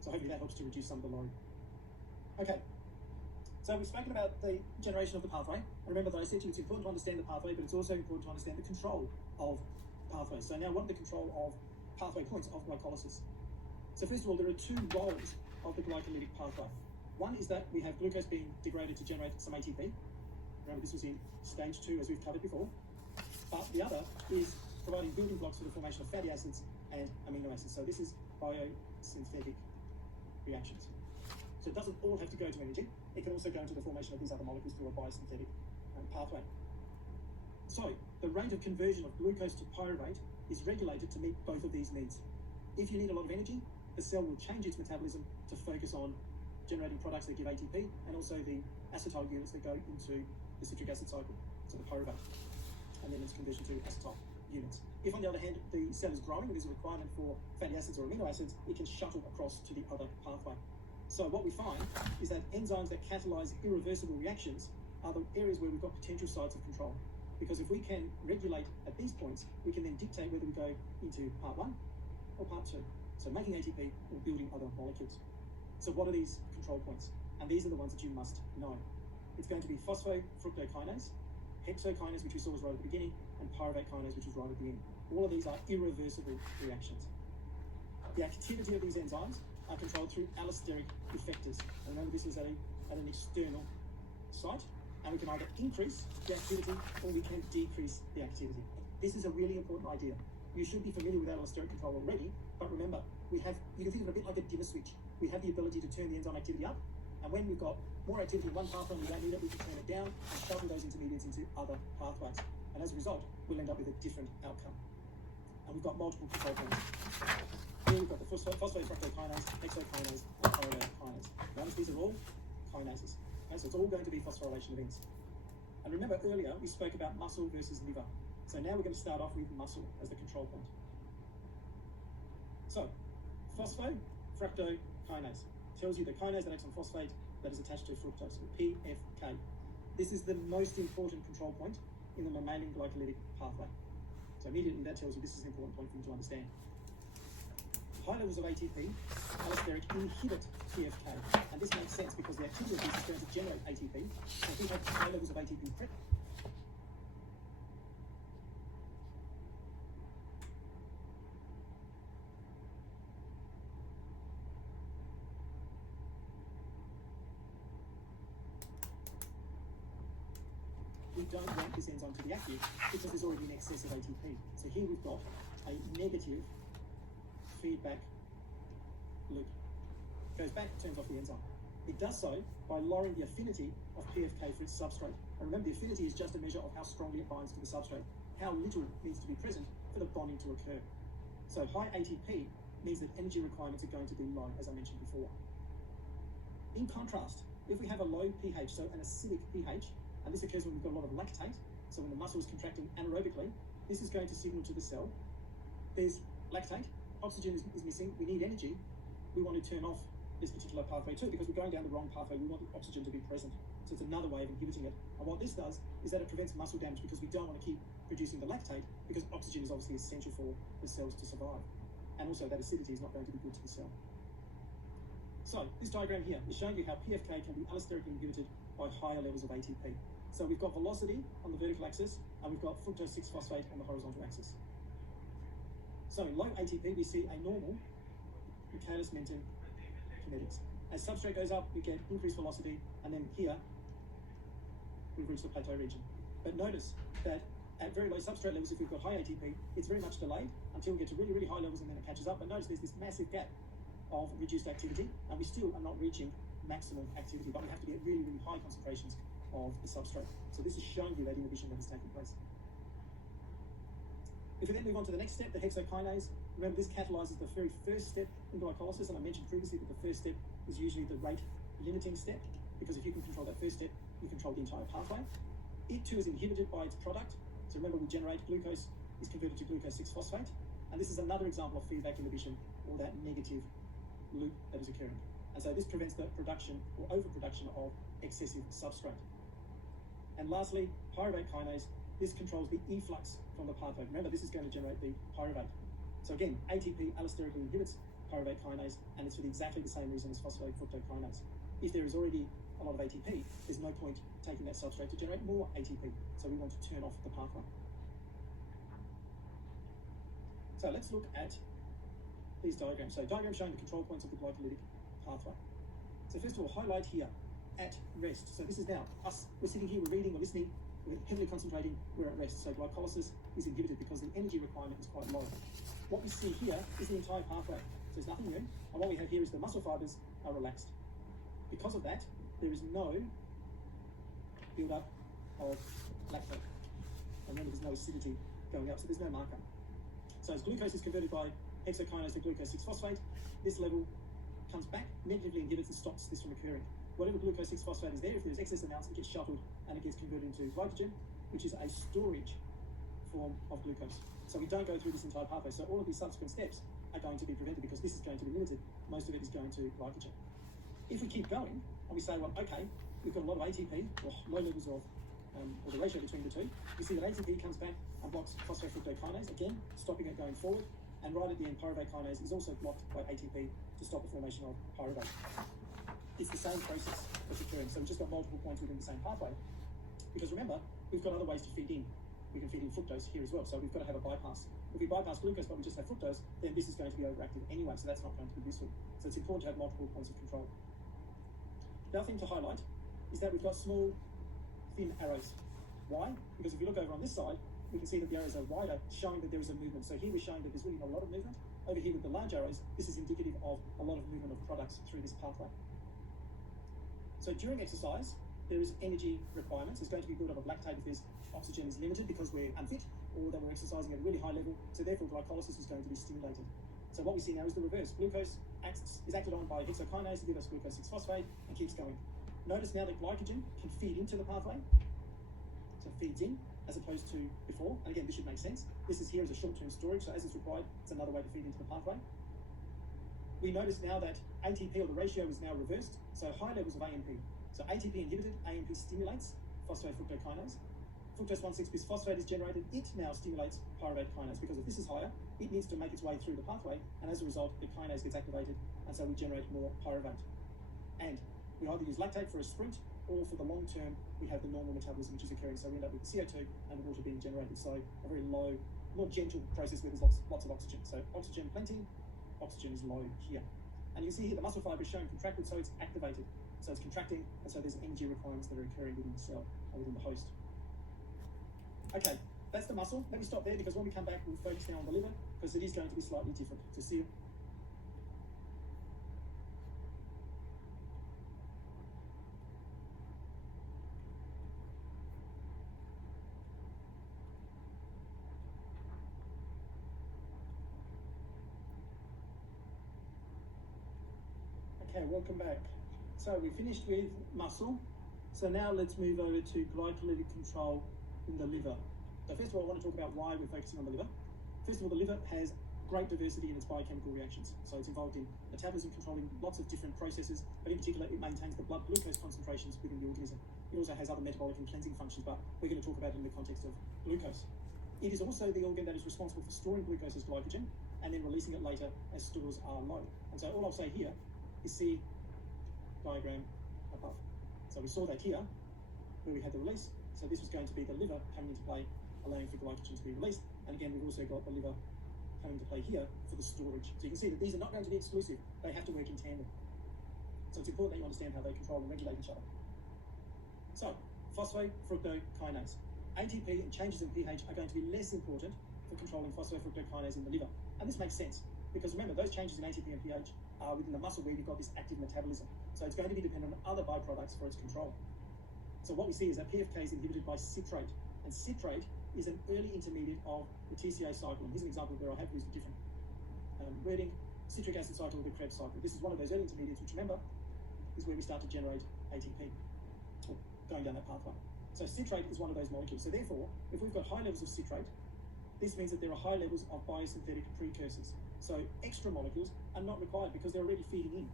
So hopefully that helps to reduce some of the load. Okay, so we've spoken about the generation of the pathway. And remember that I said to you it's important to understand the pathway, but it's also important to understand the control of pathways. So now what are the control of pathway points of glycolysis? So first of all, there are 2 roles of the glycolytic pathway. One is that we have glucose being degraded to generate some ATP. Remember, this was in stage 2 as we've covered before. But the other is providing building blocks for the formation of fatty acids and amino acids. So this is biosynthetic reactions. So it doesn't all have to go to energy. It can also go into the formation of these other molecules through a biosynthetic pathway. So the rate of conversion of glucose to pyruvate is regulated to meet both of these needs. If you need a lot of energy, the cell will change its metabolism to focus on generating products that give ATP and also the acetyl units that go into the citric acid cycle, so the pyruvate, and then its conversion to acetyl units. If, on the other hand, the cell is growing, there's a requirement for fatty acids or amino acids, it can shuttle across to the other pathway. So what we find is that enzymes that catalyze irreversible reactions are the areas where we've got potential sites of control. Because if we can regulate at these points, we can then dictate whether we go into part 1 or part 2. So making ATP or building other molecules. So what are these control points? And these are the ones that you must know. It's going to be phosphofructokinase, hexokinase, which we saw was right at the beginning, and pyruvate kinase, which was right at the end. All of these are irreversible reactions. The activity of these enzymes are controlled through allosteric effectors. And remember, this is at an external site, and we can either increase the activity or we can decrease the activity. This is a really important idea. You should be familiar with allosteric control already, but remember, you can think of it a bit like a dimmer switch. We have the ability to turn the enzyme activity up, and when we've got more activity in one pathway and we don't need it, we can turn it down and shuttle those intermediates into other pathways. And as a result, we'll end up with a different outcome. And we've got multiple control points. Here we've got the phosphofructokinase, hexokinase, and pyruvate kinase. Notice these are all kinases. Okay, so it's all going to be phosphorylation events. And remember earlier, we spoke about muscle versus liver. So now we're going to start off with muscle as the control point. So, phosphofructokinase tells you the kinase that acts on phosphate that is attached to fructose, or PFK. This is the most important control point in the mammalian glycolytic pathway. So immediately that tells you this is an important point for you to understand. High levels of ATP, allosteric, inhibit PFK. And this makes sense because the activity of this is going to generate ATP. So if we have high levels of ATP present, don't ramp this enzyme to be active because there's already an excess of ATP. So here we've got a negative feedback loop. Goes back, turns off the enzyme. It does so by lowering the affinity of PFK for its substrate. And remember, the affinity is just a measure of how strongly it binds to the substrate, how little needs to be present for the bonding to occur. So high ATP means that energy requirements are going to be low, as I mentioned before. In contrast, if we have a low pH, so an acidic pH, and this occurs when we've got a lot of lactate, so when the muscle is contracting anaerobically, this is going to signal to the cell, there's lactate, oxygen is missing, we need energy, we want to turn off this particular pathway too, because we're going down the wrong pathway, we want the oxygen to be present. So it's another way of inhibiting it. And what this does is that it prevents muscle damage because we don't want to keep producing the lactate because oxygen is obviously essential for the cells to survive. And also that acidity is not going to be good to the cell. So this diagram here is showing you how PFK can be allosterically inhibited by higher levels of ATP. So we've got velocity on the vertical axis and we've got fructose 6-phosphate on the horizontal axis. So in low ATP we see a normal Michaelis-Menten kinetics. As substrate goes up, we get increased velocity, and then here we've reached the plateau region. But notice that at very low substrate levels, if we've got high ATP, it's very much delayed until we get to really, really high levels and then it catches up. But notice there's this massive gap of reduced activity, and we still are not reaching maximum activity, but we have to be at really, really high concentrations of the substrate. So this is showing you that inhibition that is taking place. If we then move on to the next step, the hexokinase, remember this catalyzes the very first step in glycolysis, and I mentioned previously that the first step is usually the rate limiting step, because if you can control that first step, you control the entire pathway. It too is inhibited by its product. So remember, we generate glucose is converted to glucose 6-phosphate, and this is another example of feedback inhibition, or that negative loop that is occurring. And so this prevents the production or overproduction of excessive substrate. And lastly, pyruvate kinase, this controls the efflux from the pathway. Remember, this is going to generate the pyruvate. So again, ATP allosterically inhibits pyruvate kinase, and it's for exactly the same reason as phosphate fructokinase. If there is already a lot of ATP, there's no point taking that substrate to generate more ATP. So we want to turn off the pathway. So let's look at these diagrams. So diagram showing the control points of the glycolytic pathway. So first of all, highlight here at rest. So this is now us. We're sitting here, we're reading, we're listening, we're heavily concentrating, we're at rest. So glycolysis is inhibited because the energy requirement is quite low. What we see here is the entire pathway. So there's nothing new. And what we have here is the muscle fibers are relaxed. Because of that, there is no build-up of lactate. And then there's no acidity going up, so there's no marker. So as glucose is converted by hexokinase to glucose 6-phosphate, this level comes back, negatively inhibits and stops this from occurring. Whatever glucose 6-phosphate is there, if there's excess amounts, it gets shuttled and it gets converted into glycogen, which is a storage form of glucose. So we don't go through this entire pathway. So all of these subsequent steps are going to be prevented because this is going to be limited. Most of it is going to glycogen. If we keep going and we say, well, okay, we've got a lot of ATP, or low levels of, or the ratio between the two, we see that ATP comes back and blocks phosphofructokinase, again, stopping it going forward. And right at the end, pyruvate kinase is also blocked by ATP to stop the formation of pyruvate. It's the same process that's occurring. So we've just got multiple points within the same pathway. Because remember, we've got other ways to feed in. We can feed in fructose here as well. So we've got to have a bypass. If we bypass glucose but we just have fructose, then this is going to be overactive anyway. So that's not going to be useful. So it's important to have multiple points of control. The other thing to highlight is that we've got small, thin arrows. Why? Because if you look over on this side, we can see that the arrows are wider, showing that there is a movement. So here we're showing that there's really not a lot of movement. Over here with the large arrows, this is indicative of a lot of movement of products through this pathway. So during exercise, there is energy requirements. There's going to be build-up of lactate if there's oxygen is limited because we're unfit or that we're exercising at a really high level. So therefore, glycolysis is going to be stimulated. So what we see now is the reverse. Glucose is acted on by hexokinase to give us glucose 6-phosphate and keeps going. Notice now that glycogen can feed into the pathway. So it feeds in as opposed to before. And again, this should make sense. This is here as a short-term storage. So as it's required, it's another way to feed into the pathway. We notice now that ATP, or the ratio, is now reversed. So high levels of AMP. So ATP inhibited, AMP stimulates phosphofructokinase. Fructose 1,6-bisphosphate is generated. It now stimulates pyruvate kinase because if this is higher, it needs to make its way through the pathway, and as a result, the kinase gets activated, and so we generate more pyruvate. And we either use lactate for a sprint, or for the long term, we have the normal metabolism which is occurring. So we end up with CO2 and the water being generated. So a very low, more gentle process where there's lots of oxygen. So oxygen plenty, oxygen is low here. And you can see here the muscle fiber is shown contracted, so it's activated. So it's contracting, and so there's energy requirements that are occurring within the cell or within the host. Okay, that's the muscle. Let me stop there because when we come back, we'll focus now on the liver because it is going to be slightly different. So see you. Okay, welcome back. So we finished with muscle. So now let's move over to glycolytic control in the liver. So first of all, I want to talk about why we're focusing on the liver. First of all, the liver has great diversity in its biochemical reactions. So it's involved in metabolism, controlling lots of different processes, but in particular, it maintains the blood glucose concentrations within the organism. It also has other metabolic and cleansing functions, but we're going to talk about it in the context of glucose. It is also the organ that is responsible for storing glucose as glycogen and then releasing it later as stores are low. And so all I'll say here is see diagram above. So we saw that here where we had the release. So this was going to be the liver coming into play, allowing for glycogen to be released. And again, we've also got the liver coming into play here for the storage. So you can see that these are not going to be exclusive. They have to work in tandem. So it's important that you understand how they control and regulate each other. So phosphofructokinase. ATP and changes in pH are going to be less important for controlling phosphofructokinase in the liver. And this makes sense because remember, those changes in ATP and pH are within the muscle where you've got this active metabolism. So it's going to be dependent on other byproducts for its control. So what we see is that PFK is inhibited by citrate, and citrate is an early intermediate of the TCA cycle. And here's an example where I have used a different wording: citric acid cycle or the Krebs cycle. This is one of those early intermediates, which remember is where we start to generate ATP, or going down that pathway. So citrate is one of those molecules. So therefore, if we've got high levels of citrate, this means that there are high levels of biosynthetic precursors. So extra molecules are not required because they're already feeding in.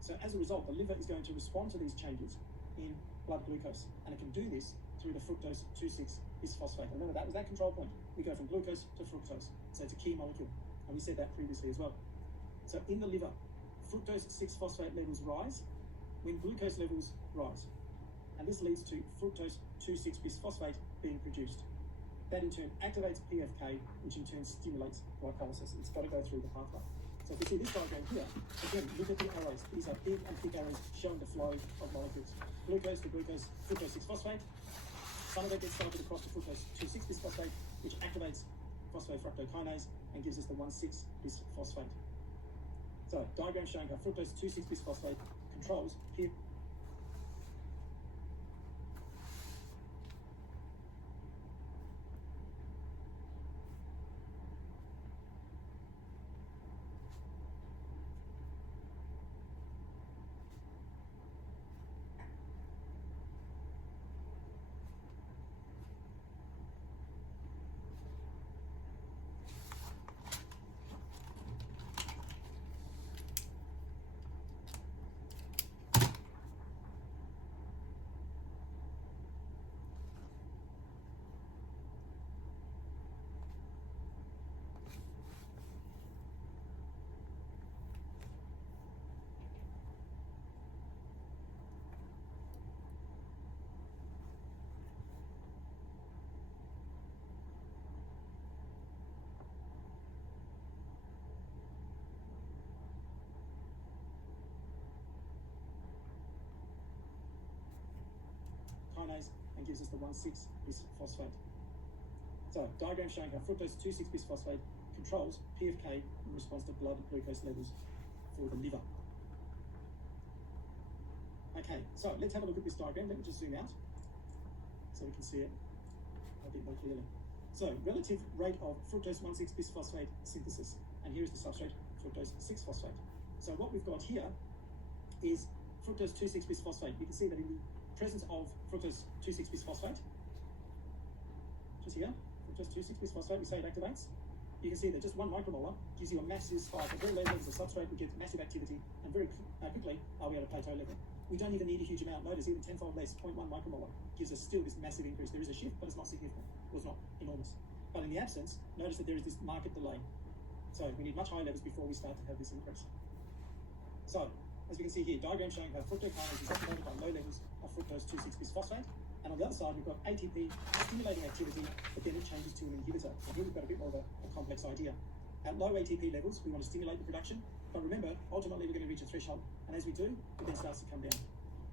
So as a result, the liver is going to respond to these changes in blood glucose, and it can do this through the fructose 2,6-bisphosphate. Remember, that was that control point. We go from glucose to fructose. So it's a key molecule, and we said that previously as well. So in the liver, fructose 6-phosphate levels rise when glucose levels rise. And this leads to fructose 2,6-bisphosphate being produced. That in turn activates PFK, which in turn stimulates glycolysis. It's got to go through the pathway. So if we see this diagram here, again, look at the arrows. These are big and thick arrows showing the flow of molecules. Glucose to glucose, fructose 6-phosphate. Some of it gets cycled across to fructose 2,6-bisphosphate, which activates phosphofructokinase and gives us the 1,6-bisphosphate. So diagram showing how fructose 2,6-bisphosphate controls PFK. And gives us the 1,6-bisphosphate. So diagram showing how fructose 2,6-bisphosphate controls PFK in response to blood glucose levels for the liver. Okay, so let's have a look at this diagram. Let me just zoom out so we can see it a bit more clearly. So relative rate of fructose 1,6-bisphosphate synthesis, and here is the substrate, fructose 6-phosphate. So what we've got here is fructose 2,6-bisphosphate. You can see that in the presence of fructose 2,6-bisphosphate, just here, fructose 2,6-bisphosphate, we say it activates. You can see that just 1 micromolar gives you a massive spike. At very low levels of substrate, we get massive activity, and very quickly are we at a plateau level. We don't even need a huge amount. Notice even 10-fold less, 0.1 micromolar, gives us still this massive increase. There is a shift, but it's not significant. Well, it's not enormous. But in the absence, notice that there is this market delay. So we need much higher levels before we start to have this increase. So, as we can see here, diagram showing how fructokinase is activated by low levels of fructose 2,6-bisphosphate. And on the other side, we've got ATP stimulating activity, but then it changes to an inhibitor. And here we've got a bit more of a complex idea. At low ATP levels, we want to stimulate the production. But remember, ultimately, we're going to reach a threshold. And as we do, it then starts to come down.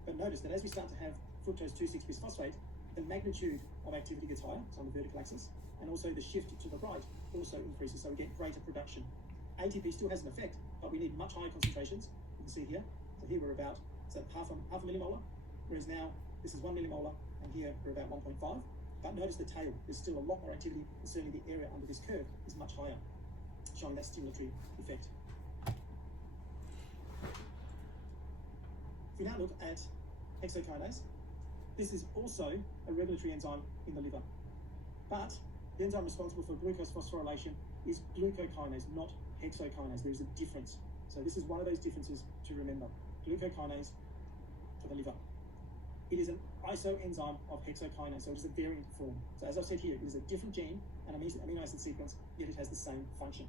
But notice that as we start to have fructose 2,6-bisphosphate, the magnitude of activity gets higher, so on the vertical axis, and also the shift to the right also increases, so we get greater production. ATP still has an effect, but we need much higher concentrations. You can see here. So here we're about half a millimolar, whereas now this is 1 millimolar, and here we're about 1.5. But notice the tail, there's still a lot more activity, and certainly the area under this curve is much higher, showing that stimulatory effect. If we now look at hexokinase, this is also a regulatory enzyme in the liver. But the enzyme responsible for glucose phosphorylation is glucokinase, not hexokinase. There is a difference. So this is one of those differences to remember. Glucokinase for the liver. It is an isoenzyme of hexokinase, so it is a variant form. So as I've said here, it is a different gene and amino acid sequence, yet it has the same function.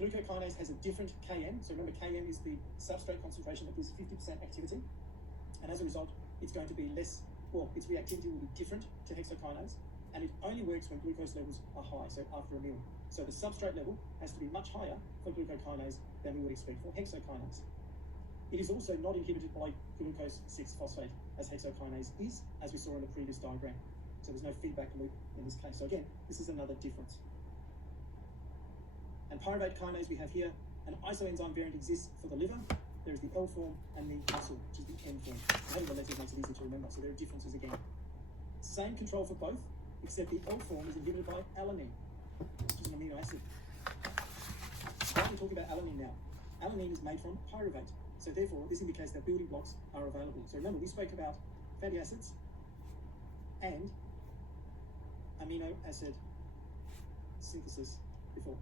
Glucokinase has a different Km, so remember Km is the substrate concentration that gives 50% activity, and as a result, it's going to be less, well, its reactivity will be different to hexokinase, and it only works when glucose levels are high, so after a meal. So the substrate level has to be much higher for glucokinase than we would expect for hexokinase. It is also not inhibited by glucose 6-phosphate, as hexokinase is, as we saw in the previous diagram. So there's no feedback loop in this case. So again, this is another difference. And pyruvate kinase we have here, an isoenzyme variant exists for the liver. There is the L form and the muscle, which is the N form. Having the letters makes it easy to remember, so there are differences again. Same control for both, except the L form is inhibited by alanine, which is an amino acid. Why are we talking about alanine now? Alanine is made from pyruvate, so therefore this indicates that building blocks are available. So remember, we spoke about fatty acids and amino acid synthesis before.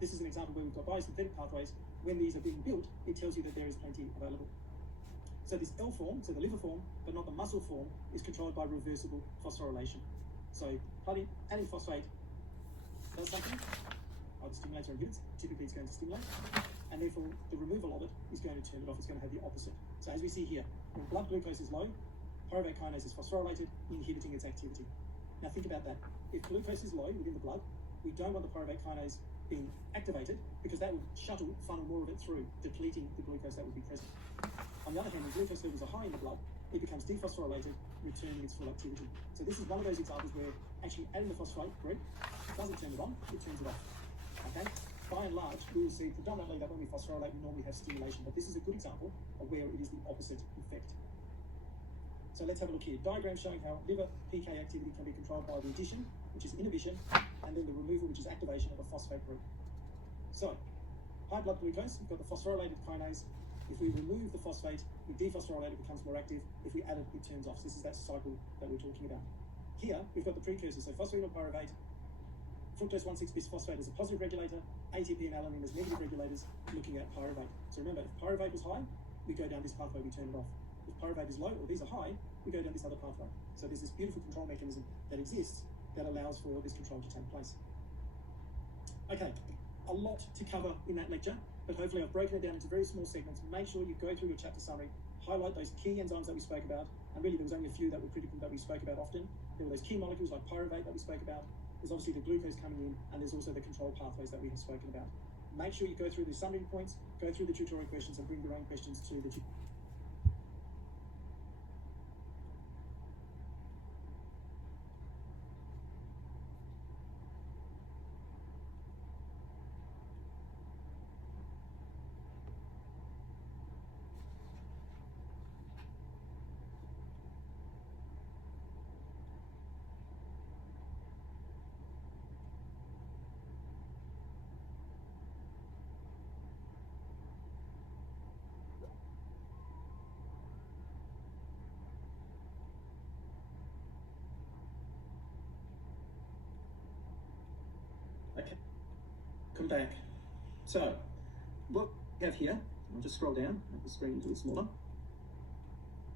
This is an example where we've got biosynthetic pathways. When these are being built, it tells you that there is plenty available. So this L form, so the liver form, but not the muscle form, is controlled by reversible phosphorylation. So adding phosphate does something, either stimulates or inhibits. Typically it's going to stimulate, and therefore the removal of it is going to turn it off. It's going to have the opposite. So as we see here, when blood glucose is low, pyruvate kinase is phosphorylated, inhibiting its activity. Now think about that. If glucose is low within the blood, we don't want the pyruvate kinase being activated, because that would funnel more of it through, depleting the glucose that would be present. On the other hand, when glucose levels are high in the blood, it becomes dephosphorylated, returning its full activity. So this is one of those examples where actually adding the phosphate group doesn't turn it on, it turns it off. Okay? By and large, we will see predominantly that when we phosphorylate, we normally have stimulation, but this is a good example of where it is the opposite effect. So let's have a look here. Diagram showing how liver PK activity can be controlled by the addition, which is inhibition, and then the removal, which is activation of a phosphate group. So, high blood glucose, we've got the phosphorylated kinase. If we remove the phosphate, we dephosphorylate, it becomes more active. If we add it, it turns off. So this is that cycle that we're talking about. Here, we've got the precursors, so phosphatidylpyruvate, fructose 1,6-bisphosphate as a positive regulator, ATP and alanine as negative regulators, looking at pyruvate. So remember, if pyruvate was high, we go down this pathway, we turn it off. If pyruvate is low, or these are high, we go down this other pathway. So there's this beautiful control mechanism that exists that allows for this control to take place. Okay, a lot to cover in that lecture, but hopefully I've broken it down into very small segments. Make sure you go through your chapter summary, highlight those key enzymes that we spoke about, and really there was only a few that were critical that we spoke about often. There were those key molecules like pyruvate that we spoke about. There's obviously the glucose coming in, and there's also the control pathways that we have spoken about. Make sure you go through the summary points, go through the tutorial questions, and bring your own questions to the tutorial. Okay, come back. So, what we have here, I'll just scroll down, make the screen a little smaller,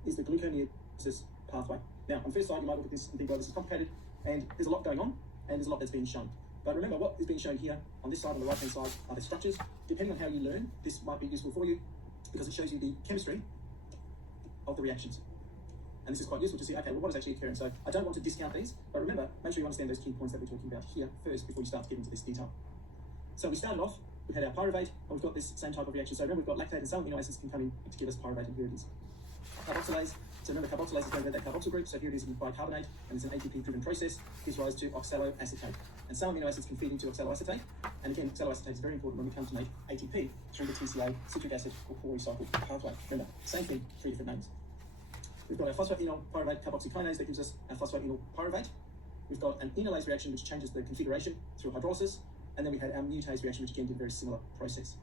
is the gluconeogenesis pathway. Now, on first sight, you might look at this and think, well, this is complicated, and there's a lot going on, and there's a lot that's being shown. But remember, what is being shown here, on this side, on the right-hand side, are the structures. Depending on how you learn, this might be useful for you, because it shows you the chemistry of the reactions. And this is quite useful to see, okay, well, what is actually occurring? So I don't want to discount these, but remember, make sure you understand those key points that we're talking about here first before you start to get into this detail. So we started off, we've had our pyruvate, and we've got this same type of reaction. So remember, we've got lactate and some amino acids can come in to give us pyruvate, and here it is. Carboxylase, So remember, carboxylase is going to get that carboxyl group. So here it is in bicarbonate, and it's an ATP-driven process, gives rise to oxaloacetate. And some amino acids can feed into oxaloacetate. And again, oxaloacetate is very important when we come to make ATP through the TCA, citric acid, or Cori cycle pathway. Remember, same thing, 3 different names. We've got our phosphoenol pyruvate carboxykinase that gives us our phosphoenol pyruvate. We've got an enolase reaction which changes the configuration through hydrolysis. And then we had our mutase reaction, which again did a very similar process.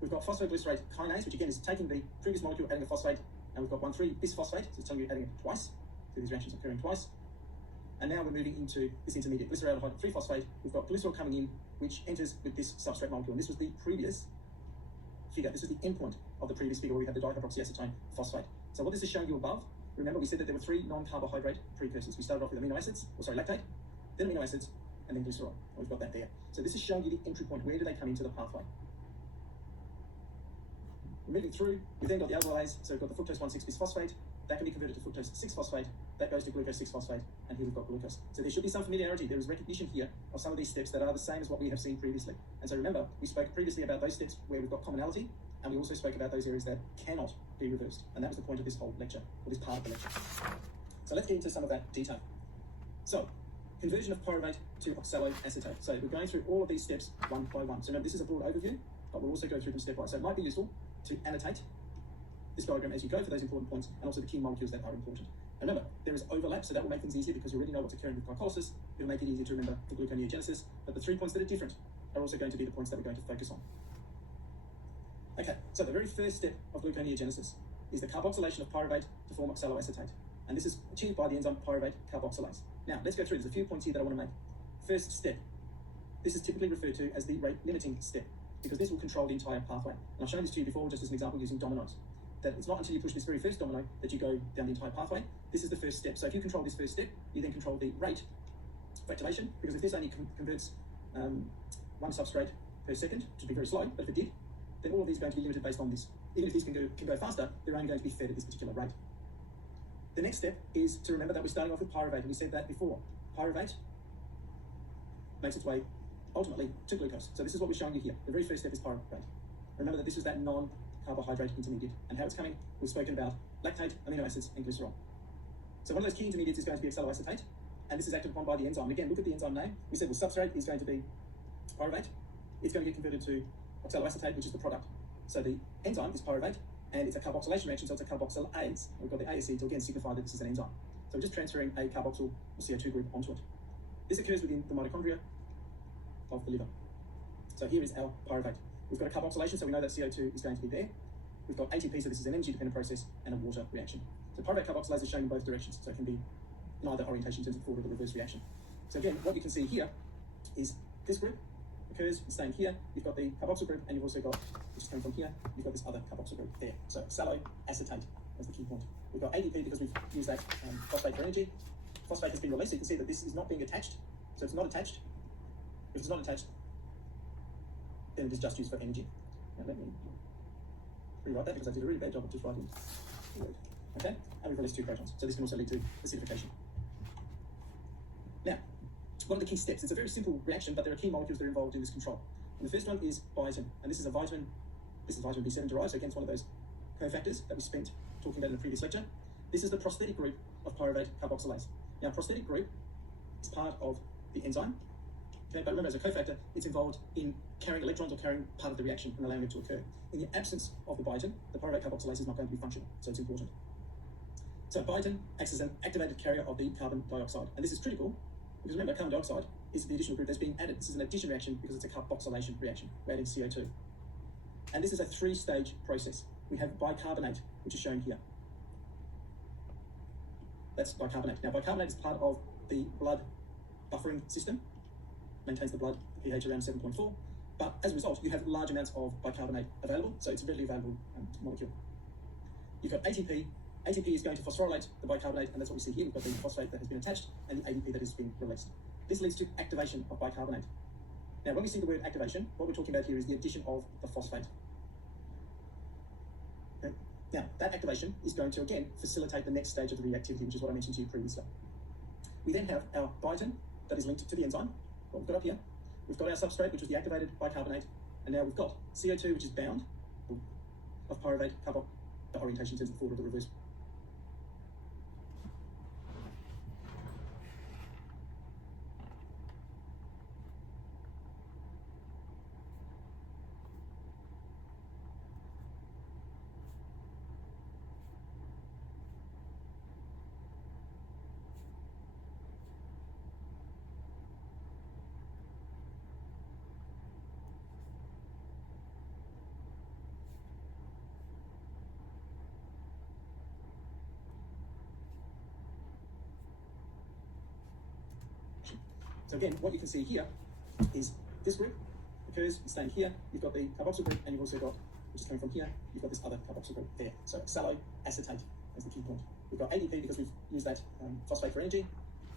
We've got phosphoglycerate kinase, which again is taking the previous molecule, adding a phosphate, and we've got 1,3-bisphosphate, so it's telling you adding it twice, so these reactions occurring twice. And now we're moving into this intermediate glyceraldehyde 3-phosphate. We've got glycerol coming in, which enters with this substrate molecule. And this was the previous figure. This is the endpoint of the previous figure where we had the dihydroxyacetone phosphate. So what this is showing you above, remember we said that there were 3 non-carbohydrate precursors. We started off with amino acids, lactate, then amino acids, and then glycerol. We've got that there. So this is showing you the entry point. Where do they come into the pathway? We're moving through. We've then got the aldolase. So we've got the fructose 1,6-bisphosphate. That can be converted to fructose 6-phosphate. That goes to glucose 6-phosphate. And here we've got glucose. So there should be some familiarity. There is recognition here of some of these steps that are the same as what we have seen previously. And so remember, we spoke previously about those steps where we've got commonality. And we also spoke about those areas that cannot be reversed. And that was the point of this whole lecture, or this part of the lecture. So let's get into some of that detail. So, conversion of pyruvate to oxaloacetate. So we're going through all of these steps one by one. So remember, this is a broad overview, but we'll also go through them stepwise. So it might be useful to annotate this diagram as you go for those important points, and also the key molecules that are important. And remember, there is overlap, so that will make things easier because you already know what's occurring with glycolysis. It'll make it easier to remember the gluconeogenesis, but the 3 points that are different are also going to be the points that we're going to focus on. Okay, so the very first step of gluconeogenesis is the carboxylation of pyruvate to form oxaloacetate. And this is achieved by the enzyme pyruvate carboxylase. Now, let's go through. There's a few points here that I want to make. First step. This is typically referred to as the rate-limiting step, because this will control the entire pathway. And I've shown this to you before, just as an example, using dominoes. That it's not until you push this very first domino that you go down the entire pathway. This is the first step. So if you control this first step, you then control the rate of activation, because if this only converts 1 substrate per second, which would be very slow, but if it did, then all of these are going to be limited based on this. Even if these can go faster, they're only going to be fed at this particular rate. The next step is to remember that we're starting off with pyruvate, and we said that before. Pyruvate makes its way ultimately to glucose. So this is what we're showing you here. The very first step is pyruvate. Remember that this is that non-carbohydrate intermediate, and how it's coming, we've spoken about lactate, amino acids, and glycerol. So one of those key intermediates is going to be oxaloacetate, and this is acted upon by the enzyme. Again, look at the enzyme name. We said, well, substrate is going to be pyruvate. It's going to get converted to oxaloacetate, which is the product. So the enzyme is pyruvate, and it's a carboxylation reaction, so it's a carboxylase. We've got the ASE to again signify that this is an enzyme. So we're just transferring a carboxyl or CO2 group onto it. This occurs within the mitochondria of the liver. So here is our pyruvate. We've got a carboxylation, so we know that CO2 is going to be there. We've got ATP, so this is an energy-dependent process, and a water reaction. So pyruvate carboxylase is shown in both directions, so it can be in either orientation in terms of forward or the reverse reaction. So again, what you can see here is this group occurs staying here. You've got the carboxyl group, and you've also got, which is coming from here, you've got this other carboxyl group there. So oxaloacetate, that's the key point. We've got ADP because we've used that phosphate for energy. Phosphate has been released. You can see that this is not being attached, so it's not attached. If it's not attached, then it is just used for energy. Now let me rewrite that because I did a really bad job of just writing the word. Okay, and we've released 2 protons, so this can also lead to acidification. Now, what are the key steps? It's a very simple reaction, but there are key molecules that are involved in this control. And the first one is biotin, and this is a vitamin. This is vitamin B7 derived, so again, it's one of those cofactors that we spent talking about in the previous lecture. This is the prosthetic group of pyruvate carboxylase. Now, prosthetic group is part of the enzyme, okay, but remember, as a cofactor, it's involved in carrying electrons or carrying part of the reaction and allowing it to occur. In the absence of the biotin, the pyruvate carboxylase is not going to be functional, so it's important. So biotin acts as an activated carrier of the carbon dioxide, and this is critical because remember, carbon dioxide is the additional group that's being added. This is an addition reaction because it's a carboxylation reaction. We're adding CO2. And this is a 3-stage process. We have bicarbonate, which is shown here. That's bicarbonate. Now, bicarbonate is part of the blood buffering system, maintains the blood pH around 7.4, but as a result, you have large amounts of bicarbonate available, so it's a readily available molecule. You've got ATP. ATP is going to phosphorylate the bicarbonate, and that's what we see here. We've got the phosphate that has been attached and the ADP that has been released. This leads to activation of bicarbonate. Now, when we see the word activation, what we're talking about here is the addition of the phosphate. Okay? Now, that activation is going to, again, facilitate the next stage of the reactivity, which is what I mentioned to you previously. We then have our biotin that is linked to the enzyme, what we've got up here. We've got our substrate, which was the activated bicarbonate, and now we've got CO2, which is bound of pyruvate carboxylase, the orientation in terms of the forward or the reverse So again, what you can see here is this group occurs, it's staying here, you've got the carboxyl group, and you've also got, which is coming from here, you've got this other carboxyl group there. So oxaloacetate is the key point. We've got ADP because we've used that phosphate for energy.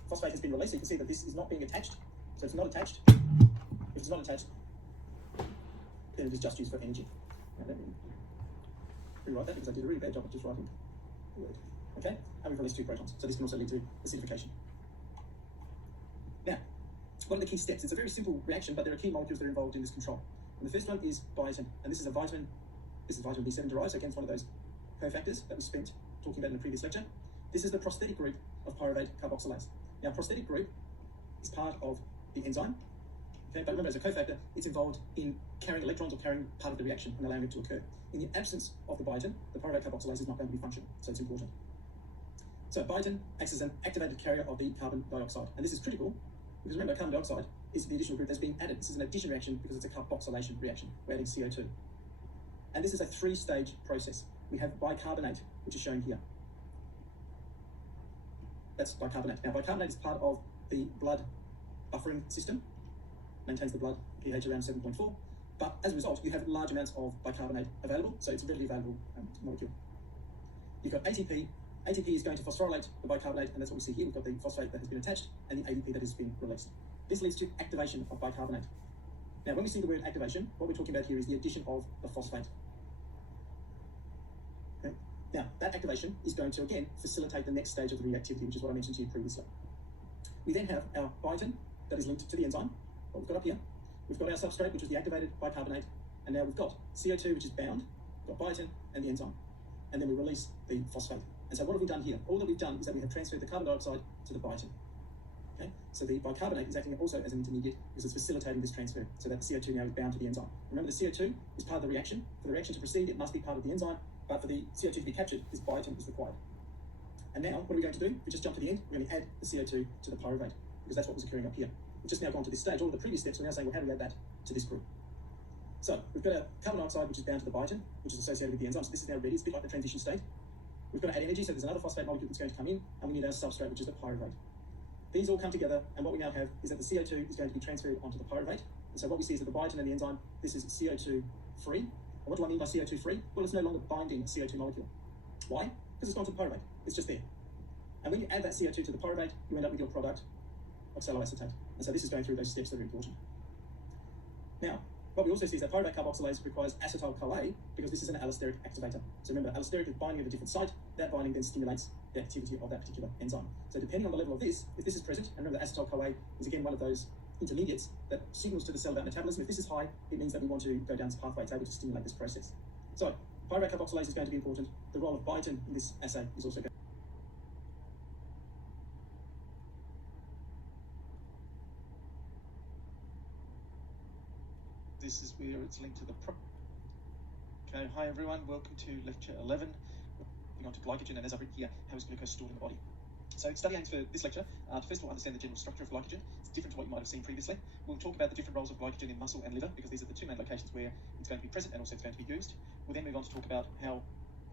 Phosphate has been released, so you can see that this is not being attached. So it's not attached. If it's not attached, then it is just used for energy. Now let me rewrite that because I did a really bad job of just writing the word. Okay, and we've released 2 protons, so this can also lead to acidification. Now, what are the key steps? It's a very simple reaction, but there are key molecules that are involved in this control. And the first one is biotin, and this is a vitamin. This is vitamin B7 derived, so again, it's one of those cofactors that we spent talking about in the previous lecture. This is the prosthetic group of pyruvate carboxylase. Now, prosthetic group is part of the enzyme. Okay, but remember, as a cofactor, it's involved in carrying electrons or carrying part of the reaction and allowing it to occur. In the absence of the biotin, the pyruvate carboxylase is not going to be functional, so it's important. So biotin acts as an activated carrier of the carbon dioxide, and this is critical because remember, carbon dioxide is the additional group that's being added. This is an addition reaction because it's a carboxylation reaction. We're adding CO2. And this is a 3-stage process. We have bicarbonate, which is shown here. That's bicarbonate. Now, bicarbonate is part of the blood buffering system, maintains the blood pH around 7.4, but as a result, you have large amounts of bicarbonate available, so it's a readily available molecule. You've got ATP. ATP is going to phosphorylate the bicarbonate, and that's what we see here. We've got the phosphate that has been attached and the ADP that has been released. This leads to activation of bicarbonate. Now, when we see the word activation, what we're talking about here is the addition of the phosphate. Okay. Now, that activation is going to, again, facilitate the next stage of the reactivity, which is what I mentioned to you previously. We then have our biotin that is linked to the enzyme, what we've got up here. We've got our substrate, which is the activated bicarbonate, and now we've got CO2, which is bound, we've got biotin and the enzyme, and then we release the phosphate. And so what have we done here? All that we've done is that we have transferred the carbon dioxide to the biotin. Okay? So the bicarbonate is acting also as an intermediate because it's facilitating this transfer so that the CO2 now is bound to the enzyme. Remember, the CO2 is part of the reaction. For the reaction to proceed, it must be part of the enzyme, but for the CO2 to be captured, this biotin is required. And now, what are we going to do? We just jump to the end. We're going to add the CO2 to the pyruvate because that's what was occurring up here. We've just now gone to this stage. All of the previous steps, we're now saying, well, how do we add that to this group? So we've got our carbon dioxide, which is bound to the biotin, which is associated with the enzyme. So this is now ready. It's a bit like the transition state. We've got to add energy, so there's another phosphate molecule that's going to come in, and we need our substrate, which is the pyruvate. These all come together, and what we now have is that the CO2 is going to be transferred onto the pyruvate. And so what we see is that the biotin and the enzyme, this is CO2 free. And what do I mean by CO2 free? Well, it's no longer binding a CO2 molecule. Why? Because it's gone to the pyruvate. It's just there. And when you add that CO2 to the pyruvate, you end up with your product, oxaloacetate. And so this is going through those steps that are important. Now, what we also see is that pyruvate carboxylase requires acetyl-CoA because this is an allosteric activator. So remember, allosteric is binding at a different site. That binding then stimulates the activity of that particular enzyme. So depending on the level of this, if this is present, and remember that acetyl-CoA is again one of those intermediates that signals to the cell about metabolism. If this is high, it means that we want to go down this pathway. It's able to stimulate this process. So pyruvate carboxylase is going to be important. The role of biotin in this assay is also going. This is where it's linked to the Okay, hi everyone, welcome to lecture 11. Moving on to glycogen, and as I've written here, how is glucose stored in the body? So study aims for this lecture, to first of all understand the general structure of glycogen. It's different to what you might have seen previously. We'll talk about the different roles of glycogen in muscle and liver, because these are the two main locations where it's going to be present and also it's going to be used. We'll then move on to talk about how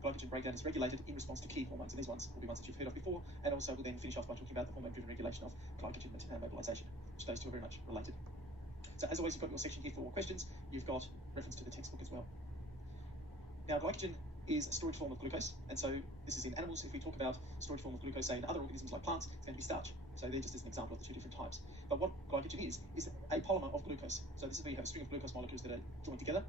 glycogen breakdown is regulated in response to key hormones, and these ones will be ones that you've heard of before, and also we'll then finish off by talking about the hormone-driven regulation of glycogen mobilization, which those two are very much related. So as always, you've got your section here for questions. You've got reference to the textbook as well. Now, glycogen is a storage form of glucose, and so this is in animals. If we talk about storage form of glucose, say in other organisms like plants, it's going to be starch. So they're just as an example of the two different types. But what glycogen is a polymer of glucose. So this is where you have a string of glucose molecules that are joined together,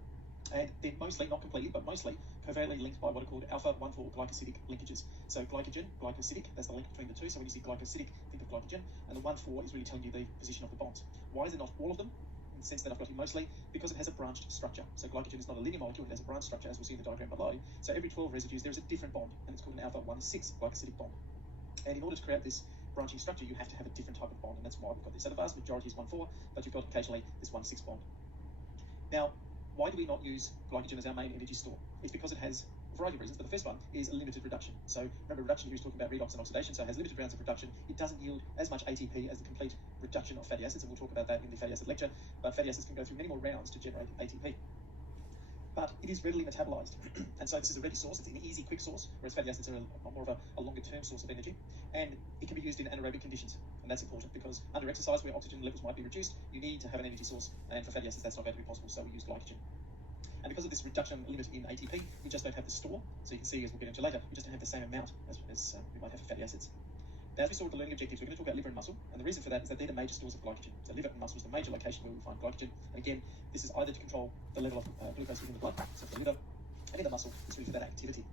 and they're mostly, not completely, but mostly covalently linked by what are called alpha-1,4 glycosidic linkages. So glycogen, glycosidic, that's the link between the two. So when you see glycosidic, think of glycogen, and the 1,4 is really telling you the position of the bonds. Why is it not all of them? In the sense that I've got here mostly, because it has a branched structure. So glycogen is not a linear molecule, it has a branched structure, as we'll see in the diagram below. So every 12 residues, there is a different bond, and it's called an alpha-1,6 glycosidic bond. And in order to create this branching structure, you have to have a different type of bond, and that's why we've got this. So the vast majority is 1,4, but you've got occasionally this 1,6 bond. Now, why do we not use glycogen as our main energy store? It's because it has a variety of reasons, but the first one is a limited reduction. So remember, reduction here is talking about redox and oxidation, so it has limited rounds of reduction. It doesn't yield as much ATP as the complete reduction of fatty acids, and we'll talk about that in the fatty acid lecture, but fatty acids can go through many more rounds to generate ATP. but it is readily metabolized. And so this is a ready source. It's an easy, quick source, whereas fatty acids are more of a longer-term source of energy. And it can be used in anaerobic conditions. And that's important because under exercise, where oxygen levels might be reduced, you need to have an energy source. And for fatty acids, that's not going to be possible, so we use glycogen. And because of this reduction limit in ATP, we just don't have the store. So you can see, as we'll get into later, we just don't have the same amount as we might have for fatty acids. Now, as we saw with the learning objectives, we're going to talk about liver and muscle. And the reason for that is that they're the major stores of glycogen. So liver and muscle is the major location where we find glycogen. And again, this is either to control the level of glucose within the blood, so for the liver, and in the muscle, it's really for that activity.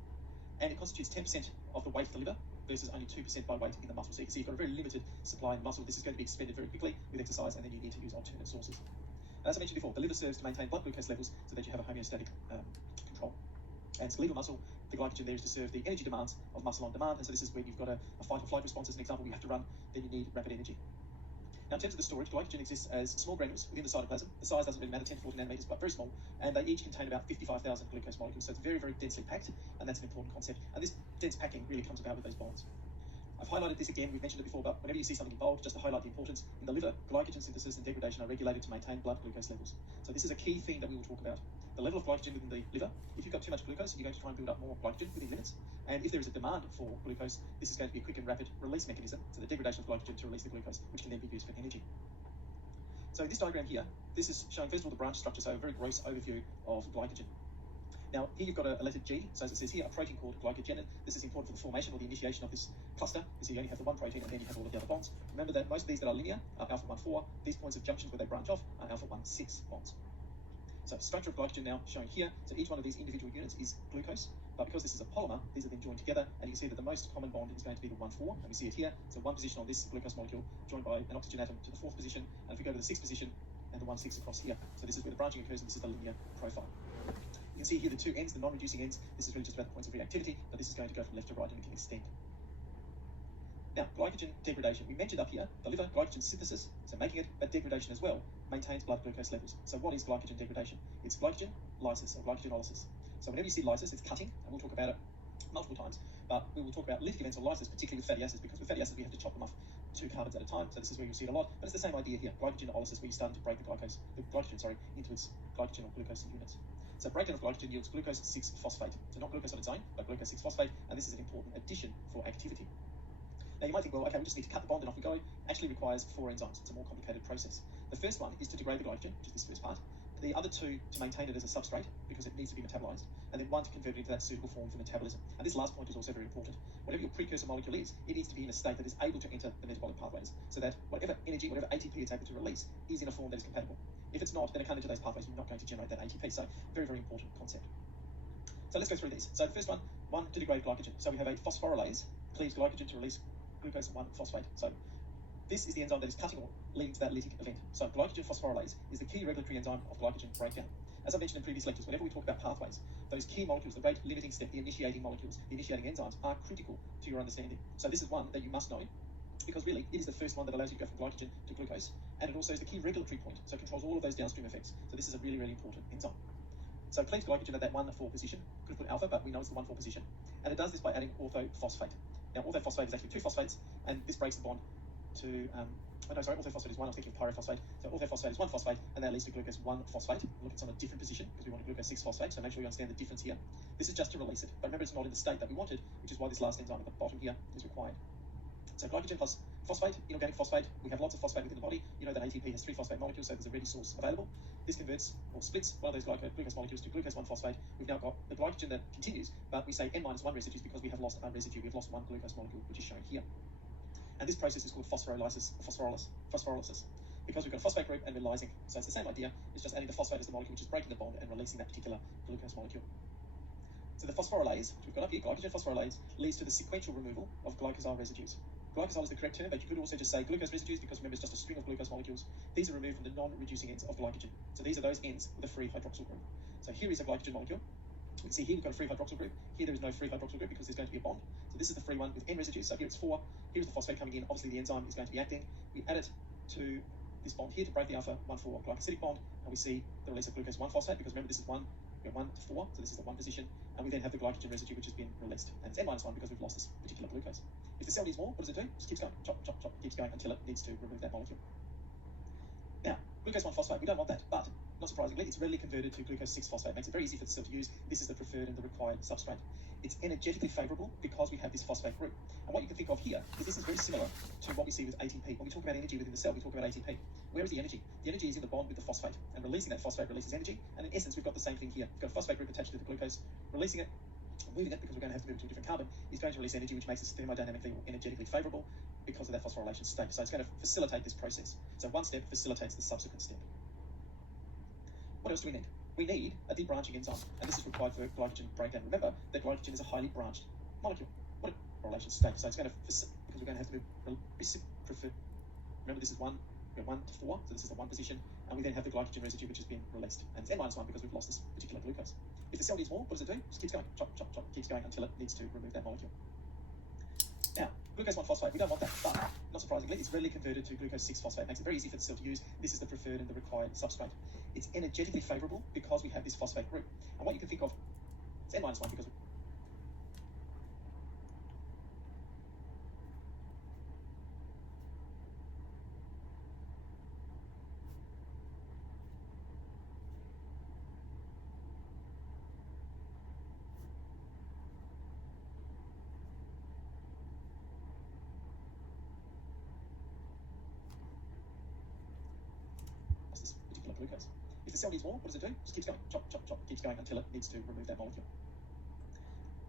And it constitutes 10% of the weight of the liver versus only 2% by weight in the muscle. So you can see you've got a very limited supply in muscle. This is going to be expended very quickly with exercise, and then you need to use alternate sources. As I mentioned before, the liver serves to maintain blood glucose levels so that you have a homeostatic control. And skeletal muscle, the glycogen there is to serve the energy demands of muscle on demand. And so this is when you've got a fight or flight response, as an example, you have to run, then you need rapid energy. Now, in terms of the storage, glycogen exists as small granules within the cytoplasm. The size doesn't really matter, 10 to 40 nanometers, but very small. And they each contain about 55,000 glucose molecules. So it's very, very densely packed, and that's an important concept. And this dense packing really comes about with those bonds. I've highlighted this again, we've mentioned it before, but whenever you see something in bold, just to highlight the importance, in the liver, glycogen synthesis and degradation are regulated to maintain blood glucose levels. So this is a key theme that we will talk about. The level of glycogen within the liver, if you've got too much glucose, you're going to try and build up more glycogen within limits. And if there is a demand for glucose, this is going to be a quick and rapid release mechanism, so the degradation of glycogen to release the glucose, which can then be used for energy. So in this diagram here, this is showing first of all the branch structure, so a very gross overview of glycogen. Now, here you've got a letter G, so as it says here, a protein called glycogenin. This is important for the formation or the initiation of this cluster, because you only have the one protein and then you have all of the other bonds. Remember that most of these that are linear are alpha 1, 4. These points of junctions where they branch off are alpha 1, 6 bonds. So structure of glycogen now shown here. So each one of these individual units is glucose, but because this is a polymer, these are then joined together, and you can see that the most common bond is going to be the 1, 4, and we see it here. So one position on this glucose molecule joined by an oxygen atom to the 4th position, and if we go to the 6th position, and the 1, 6 across here. So this is where the branching occurs, and this is the linear profile. You can see here the two ends, the non-reducing ends. This is really just about the points of reactivity, but this is going to go from left to right and we can extend. Now, glycogen degradation. We mentioned up here the liver, glycogen synthesis, so making it, but degradation as well, maintains blood glucose levels. So what is glycogen degradation? It's glycogen lysis or glycogenolysis. So whenever you see lysis, it's cutting, and we'll talk about it multiple times, but we will talk about lytic events or lysis, particularly with fatty acids, because with fatty acids we have to chop them off 2 carbons at a time, so this is where you'll see it a lot, but it's the same idea here, glycogenolysis, where you're starting to break the glycogen into its glycogen or glucose units. So breakdown of glycogen yields glucose 6-phosphate. So not glucose on its own, but glucose 6-phosphate, and this is an important addition for activity. Now you might think, well, okay, we just need to cut the bond and off we go. Actually requires 4 enzymes. It's a more complicated process. The first one is to degrade the glycogen, which is this first part. The other 2 to maintain it as a substrate, because it needs to be metabolized. And then 1 to convert it into that suitable form for metabolism. And this last point is also very important. Whatever your precursor molecule is, it needs to be in a state that is able to enter the metabolic pathways, so that whatever energy, whatever ATP it's able to release is in a form that is compatible. If it's not, then it can't enter those pathways, you're not going to generate that ATP. So very, very important concept. So let's go through these. So the first one to degrade glycogen. So we have a phosphorylase, cleaves glycogen to release glucose 1-phosphate. So this is the enzyme that is cutting or leading to that lytic event. So glycogen phosphorylase is the key regulatory enzyme of glycogen breakdown. As I mentioned in previous lectures, whenever we talk about pathways, those key molecules, the rate limiting step, the initiating molecules, the initiating enzymes are critical to your understanding. So this is one that you must know, because really it is the first one that allows you to go from glycogen to glucose, and it also is the key regulatory point, so it controls all of those downstream effects. So this is a really, really important enzyme. So it cleaves glycogen at that 1-4 position. Could have put alpha, but we know it's the 1-4 position. And it does this by adding orthophosphate. Now orthophosphate is actually 2 phosphates, and this breaks the bond to, orthophosphate is 1, I was thinking of pyrophosphate. So orthophosphate is 1 phosphate, and that leads to glucose 1-phosphate. Look, it's on a different position, because we want a glucose 6-phosphate, so make sure you understand the difference here. This is just to release it, but remember it's not in the state that we wanted, which is why this last enzyme at the bottom here is required. So glycogen plus phosphate, inorganic phosphate, we have lots of phosphate within the body. You know that ATP has 3 phosphate molecules, so there's a ready source available. This converts or splits one of those glucose molecules to glucose 1-phosphate. We've now got the glycogen that continues, but we say N-1 residues because we have lost a residue. We've lost 1 glucose molecule, which is shown here. And this process is called phosphorylysis, phosphorylysis, because we've got a phosphate group and we're lysing. So it's the same idea, it's just adding the phosphate as the molecule which is breaking the bond and releasing that particular glucose molecule. So the phosphorylase, which we've got up here, glycogen phosphorylase, leads to the sequential removal of glycosyl residues. Glycosyl is the correct term, but you could also just say glucose residues, because remember it's just a string of glucose molecules. These are removed from the non-reducing ends of glycogen. So these are those ends with a free hydroxyl group. So here is a glycogen molecule. We can see here we've got a free hydroxyl group. Here there is no free hydroxyl group because there's going to be a bond. So this is the free one with N residues. So here it's 4. Here's the phosphate coming in. Obviously the enzyme is going to be acting. We add it to this bond here to break the alpha 1,4 glycosidic bond, and we see the release of glucose 1-phosphate, because remember this is 1, we have 1 to 4, so this is the 1 position, and we then have the glycogen residue which has been released, and it's N-1 because we've lost this particular glucose. If the cell needs more, what does it do? It just keeps going, chop, chop, chop, keeps going until it needs to remove that molecule. Now, glucose 1-phosphate, we don't want that, but not surprisingly, it's readily converted to glucose 6-phosphate. Makes it very easy for the cell to use. This is the preferred and the required substrate. It's energetically favourable because we have this phosphate group. And what you can think of here is this is very similar to what we see with ATP. When we talk about energy within the cell, we talk about ATP. Where is the energy? The energy is in the bond with the phosphate, and releasing that phosphate releases energy. And in essence, we've got the same thing here. We've got a phosphate group attached to the glucose, releasing it, moving it because we're going to have to move it to a different carbon, is going to release energy, which makes us thermodynamically or energetically favourable because of that phosphorylation state. So it's going to facilitate this process. So one step facilitates the subsequent step. What else do we need? We need a debranching enzyme, and this is required for glycogen breakdown. Remember that glycogen is a highly branched molecule. What a relation state. So it's going to facilitate, because we're going to have to move prefer. Remember, this is 1 to 4, so this is the 1 position, and we then have the glycogen residue which has been released, and it's N-1 because we've lost this particular glucose. If the cell needs more, what does it do? Just keeps going, chop, chop, chop, keeps going until it needs to remove that molecule. Now, glucose 1-phosphate, we don't want that, but not surprisingly, it's readily converted to glucose 6-phosphate. Makes it very easy for the cell to use. This is the preferred and the required substrate. It's energetically favourable because we have this phosphate group. And what you can think of, it's N-1 because this particular glucose. If the cell needs more, what does it do? Just keeps going, chop, chop, chop, keeps going until it needs to remove that molecule.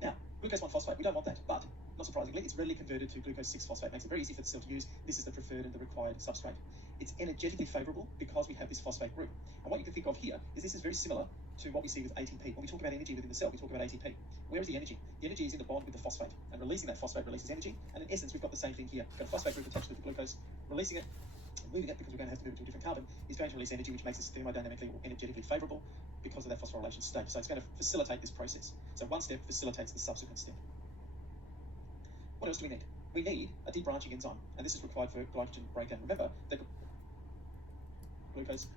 Now, glucose 1-phosphate, we don't want that, but not surprisingly, it's readily converted to glucose 6-phosphate. Makes it very easy for the cell to use. This is the preferred and the required substrate. It's energetically favourable because we have this phosphate group. And what you can think of here is this is very similar to what we see with ATP. When we talk about energy within the cell, we talk about ATP. Where is the energy? The energy is in the bond with the phosphate, and releasing that phosphate releases energy. And in essence, we've got the same thing here. We've got a phosphate group attached to the glucose, releasing it, moving it because we're going to have to move it to a different carbon, is going to release energy, which makes us thermodynamically or energetically favourable because of that phosphorylation state. So it's going to facilitate this process. So one step facilitates the subsequent step. What else do we need? We need a debranching enzyme, and this is required for glycogen breakdown. Remember that glucose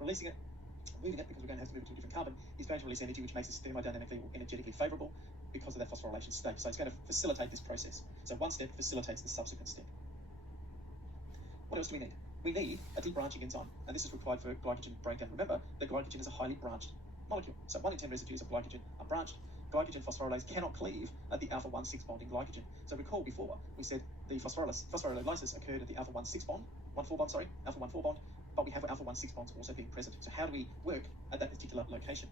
releasing it, moving it because we're going to have to move it to a different carbon, is going to release energy, which makes us thermodynamically or energetically favourable because of that phosphorylation state. So it's going to facilitate this process. So one step facilitates the subsequent step. What else do we need? We need a debranching enzyme, and this is required for glycogen breakdown. Remember that glycogen is a highly branched molecule. So 1 in 10 residues of glycogen are branched. Glycogen phosphorylase cannot cleave at the alpha-1,6 bond in glycogen. So recall before we said the phosphorylalysis occurred at the alpha-1,6 bond, alpha-1,4 bond, but we have alpha-1,6 bonds also being present. So how do we work at that particular location?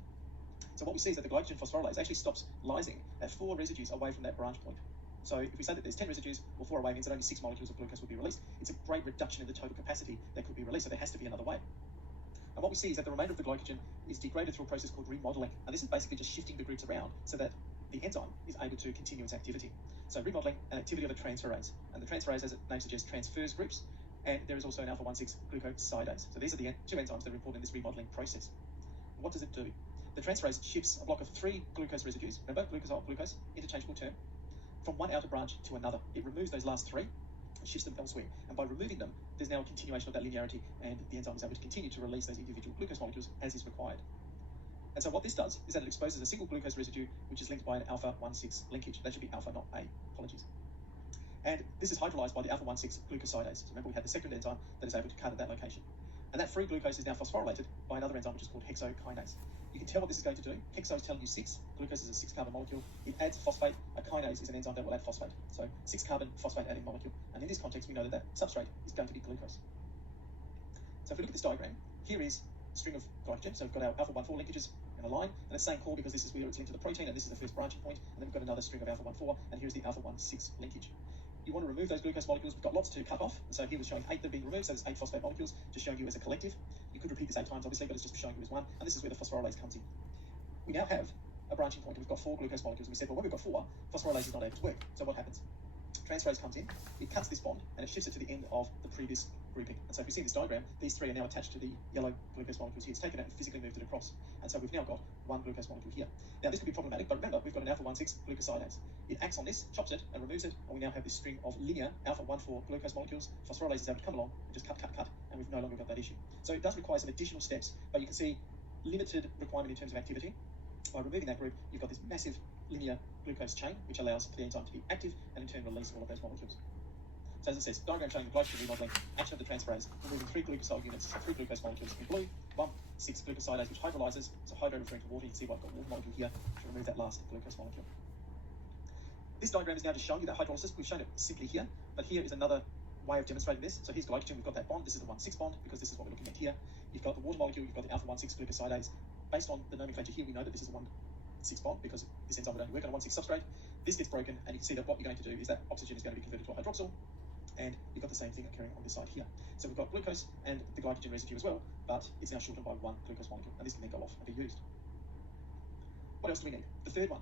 So what we see is that the glycogen phosphorylase actually stops lysing at 4 residues away from that branch point. So if we say that there's 10 residues, or 4 away means that only 6 molecules of glucose will be released. It's a great reduction in the total capacity that could be released, so there has to be another way. And what we see is that the remainder of the glycogen is degraded through a process called remodeling. And this is basically just shifting the groups around so that the enzyme is able to continue its activity. So remodeling, an activity of a transferase. And the transferase, as its name suggests, transfers groups. And there is also an alpha-1,6 glucosidase. So these are the 2 enzymes that are important in this remodeling process. What does it do? The transferase shifts a block of 3 glucose residues, remember, glucosol, glucose, interchangeable term, from one outer branch to another. It removes those last 3 and shifts them elsewhere. And by removing them, there's now a continuation of that linearity, and the enzyme is able to continue to release those individual glucose molecules as is required. And so what this does is that it exposes a single glucose residue, which is linked by an alpha-1,6 linkage. That should be alpha, not A. Apologies. And this is hydrolyzed by the alpha-1,6 glucosidase. So remember, we had the second enzyme that is able to cut at that location. And that free glucose is now phosphorylated by another enzyme, which is called hexokinase. You can tell what this is going to do. Hexo is telling you 6. Glucose is a 6-carbon molecule. It adds phosphate. A kinase is an enzyme that will add phosphate. So 6-carbon phosphate adding molecule. And in this context, we know that that substrate is going to be glucose. So if we look at this diagram, here is a string of glycogen. So we've got our alpha-1,4 linkages in a line, and it's saying core because this is where it's linked to the protein, and this is the first branching point. And then we've got another string of alpha-1,4, and here's the alpha-1,6 linkage. you want to remove those glucose molecules. We've got lots to cut off, and so here we're showing 8 that are being removed, so there's 8 phosphate molecules, just showing you as a collective. You could repeat this 8 times, obviously, but it's just showing you as one, and this is where the phosphorylase comes in. We now have a branching point, and we've got 4 glucose molecules, and we said, well, when we've got 4, phosphorylase is not able to work. So what happens? Transferase comes in, it cuts this bond, and it shifts it to the end of the previous grouping. And so if you see this diagram, these 3 are now attached to the yellow glucose molecules here. It's taken out and physically moved it across. And so we've now got 1 glucose molecule here. Now this could be problematic, but remember, we've got an alpha-1,6 glucosidase. It acts on this, chops it, and removes it, and we now have this string of linear alpha-1,4 glucose molecules. Phosphorylase is able to come along and just cut, and we've no longer got that issue. So it does require some additional steps, but you can see limited requirement in terms of activity. By removing that group, you've got this massive linear glucose chain, which allows for the enzyme to be active and in turn release all of those molecules. So as it says, diagram showing the glycogen remodeling, action of the transferase, removing 3 glucosol units, so 3 glucose molecules in blue, 1,6 glucosidase, which hydrolyzes, so hydro referring to water. You can see I've got water molecule here to remove that last glucose molecule. This diagram is now just showing you that hydrolysis. We've shown it simply here, but here is another way of demonstrating this. So here's glycogen, we've got that bond, this is the 1,6 bond, because this is what we're looking at here. You've got the water molecule, you've got the alpha-1,6 glucosidase. Based on the nomenclature here, we know that this is a 1,6 bond, because this enzyme would only work on a 1,6 substrate. This gets broken, and you can see that what you're going to do is that oxygen is going to be converted to a hydroxyl, and you've got the same thing occurring on this side here. So we've got glucose and the glycogen residue as well, but it's now shortened by 1 glucose molecule, and this can then go off and be used. What else do we need? The third one,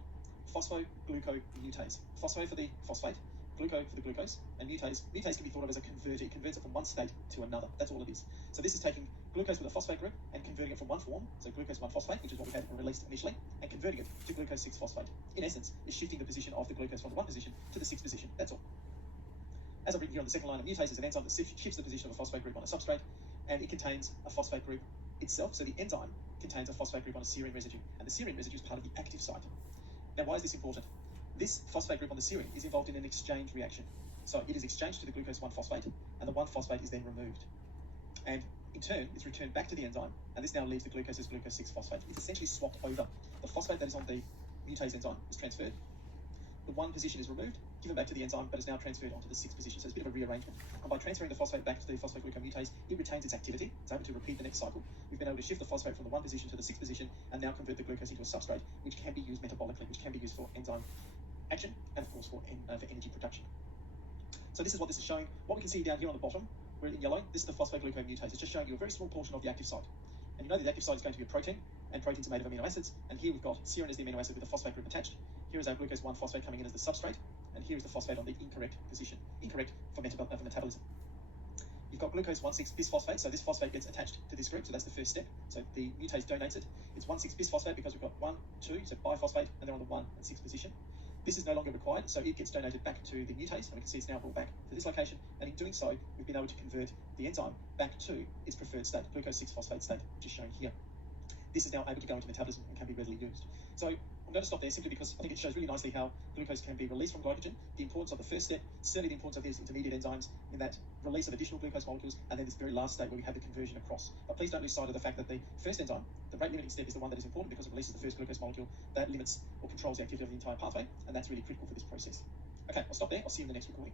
phosphoglucomutase. Phospho for the phosphate, gluco for the glucose, and mutase. Mutase can be thought of as a converter. It converts it from one state to another. That's all it is. So this is taking glucose with a phosphate group and converting it from one form, so glucose 1-phosphate, which is what we had released initially, and converting it to glucose 6-phosphate. In essence, it's shifting the position of the glucose from the 1 position to the 6 position. That's all. As I've written here on the second line, a mutase is an enzyme that shifts the position of a phosphate group on a substrate, and it contains a phosphate group itself. So the enzyme contains a phosphate group on a serine residue, and the serine residue is part of the active site. Now, why is this important? This phosphate group on the serine is involved in an exchange reaction. So it is exchanged to the glucose 1-phosphate, and the 1-phosphate is then removed. And in turn, it's returned back to the enzyme, and this now leaves the glucose as glucose 6-phosphate. It's essentially swapped over. The phosphate that is on the mutase enzyme is transferred. The 1 position is removed, given back to the enzyme, but is now transferred onto the 6 position. So it's a bit of a rearrangement. And by transferring the phosphate back to the phosphoglucomutase, it retains its activity. It's able to repeat the next cycle. We've been able to shift the phosphate from the 1 position to the 6 position, and now convert the glucose into a substrate, which can be used metabolically, which can be used for enzyme action, and of course for energy production. So this is what this is showing. What we can see down here on the bottom, we're in yellow, this is the phosphoglucomutase. It's just showing you a very small portion of the active site. And you know the active site is going to be a protein, and proteins are made of amino acids. And here we've got serine as the amino acid with a phosphate group attached. Here is our glucose 1-phosphate coming in as the substrate, and here is the phosphate on the incorrect position. Incorrect for metabolism. You've got glucose 1,6 bisphosphate, so this phosphate gets attached to this group, so that's the first step. So the mutase donates it. It's 1,6 bisphosphate because we've got 1, 2, so biphosphate, and they're on the 1 and 6 position. This is no longer required, so it gets donated back to the mutase, and we can see it's now brought back to this location, and in doing so, we've been able to convert the enzyme back to its preferred state, glucose 6-phosphate state, which is shown here. This is now able to go into metabolism and can be readily used. So I'm going to stop there simply because I think it shows really nicely how glucose can be released from glycogen, the importance of the first step, certainly the importance of these intermediate enzymes in that release of additional glucose molecules, and then this very last state where we have the conversion across. But please don't lose sight of the fact that the first enzyme, the rate limiting step, is the one that is important because it releases the first glucose molecule that limits or controls the activity of the entire pathway, and that's really critical for this process. Okay, I'll stop there. I'll see you in the next recording.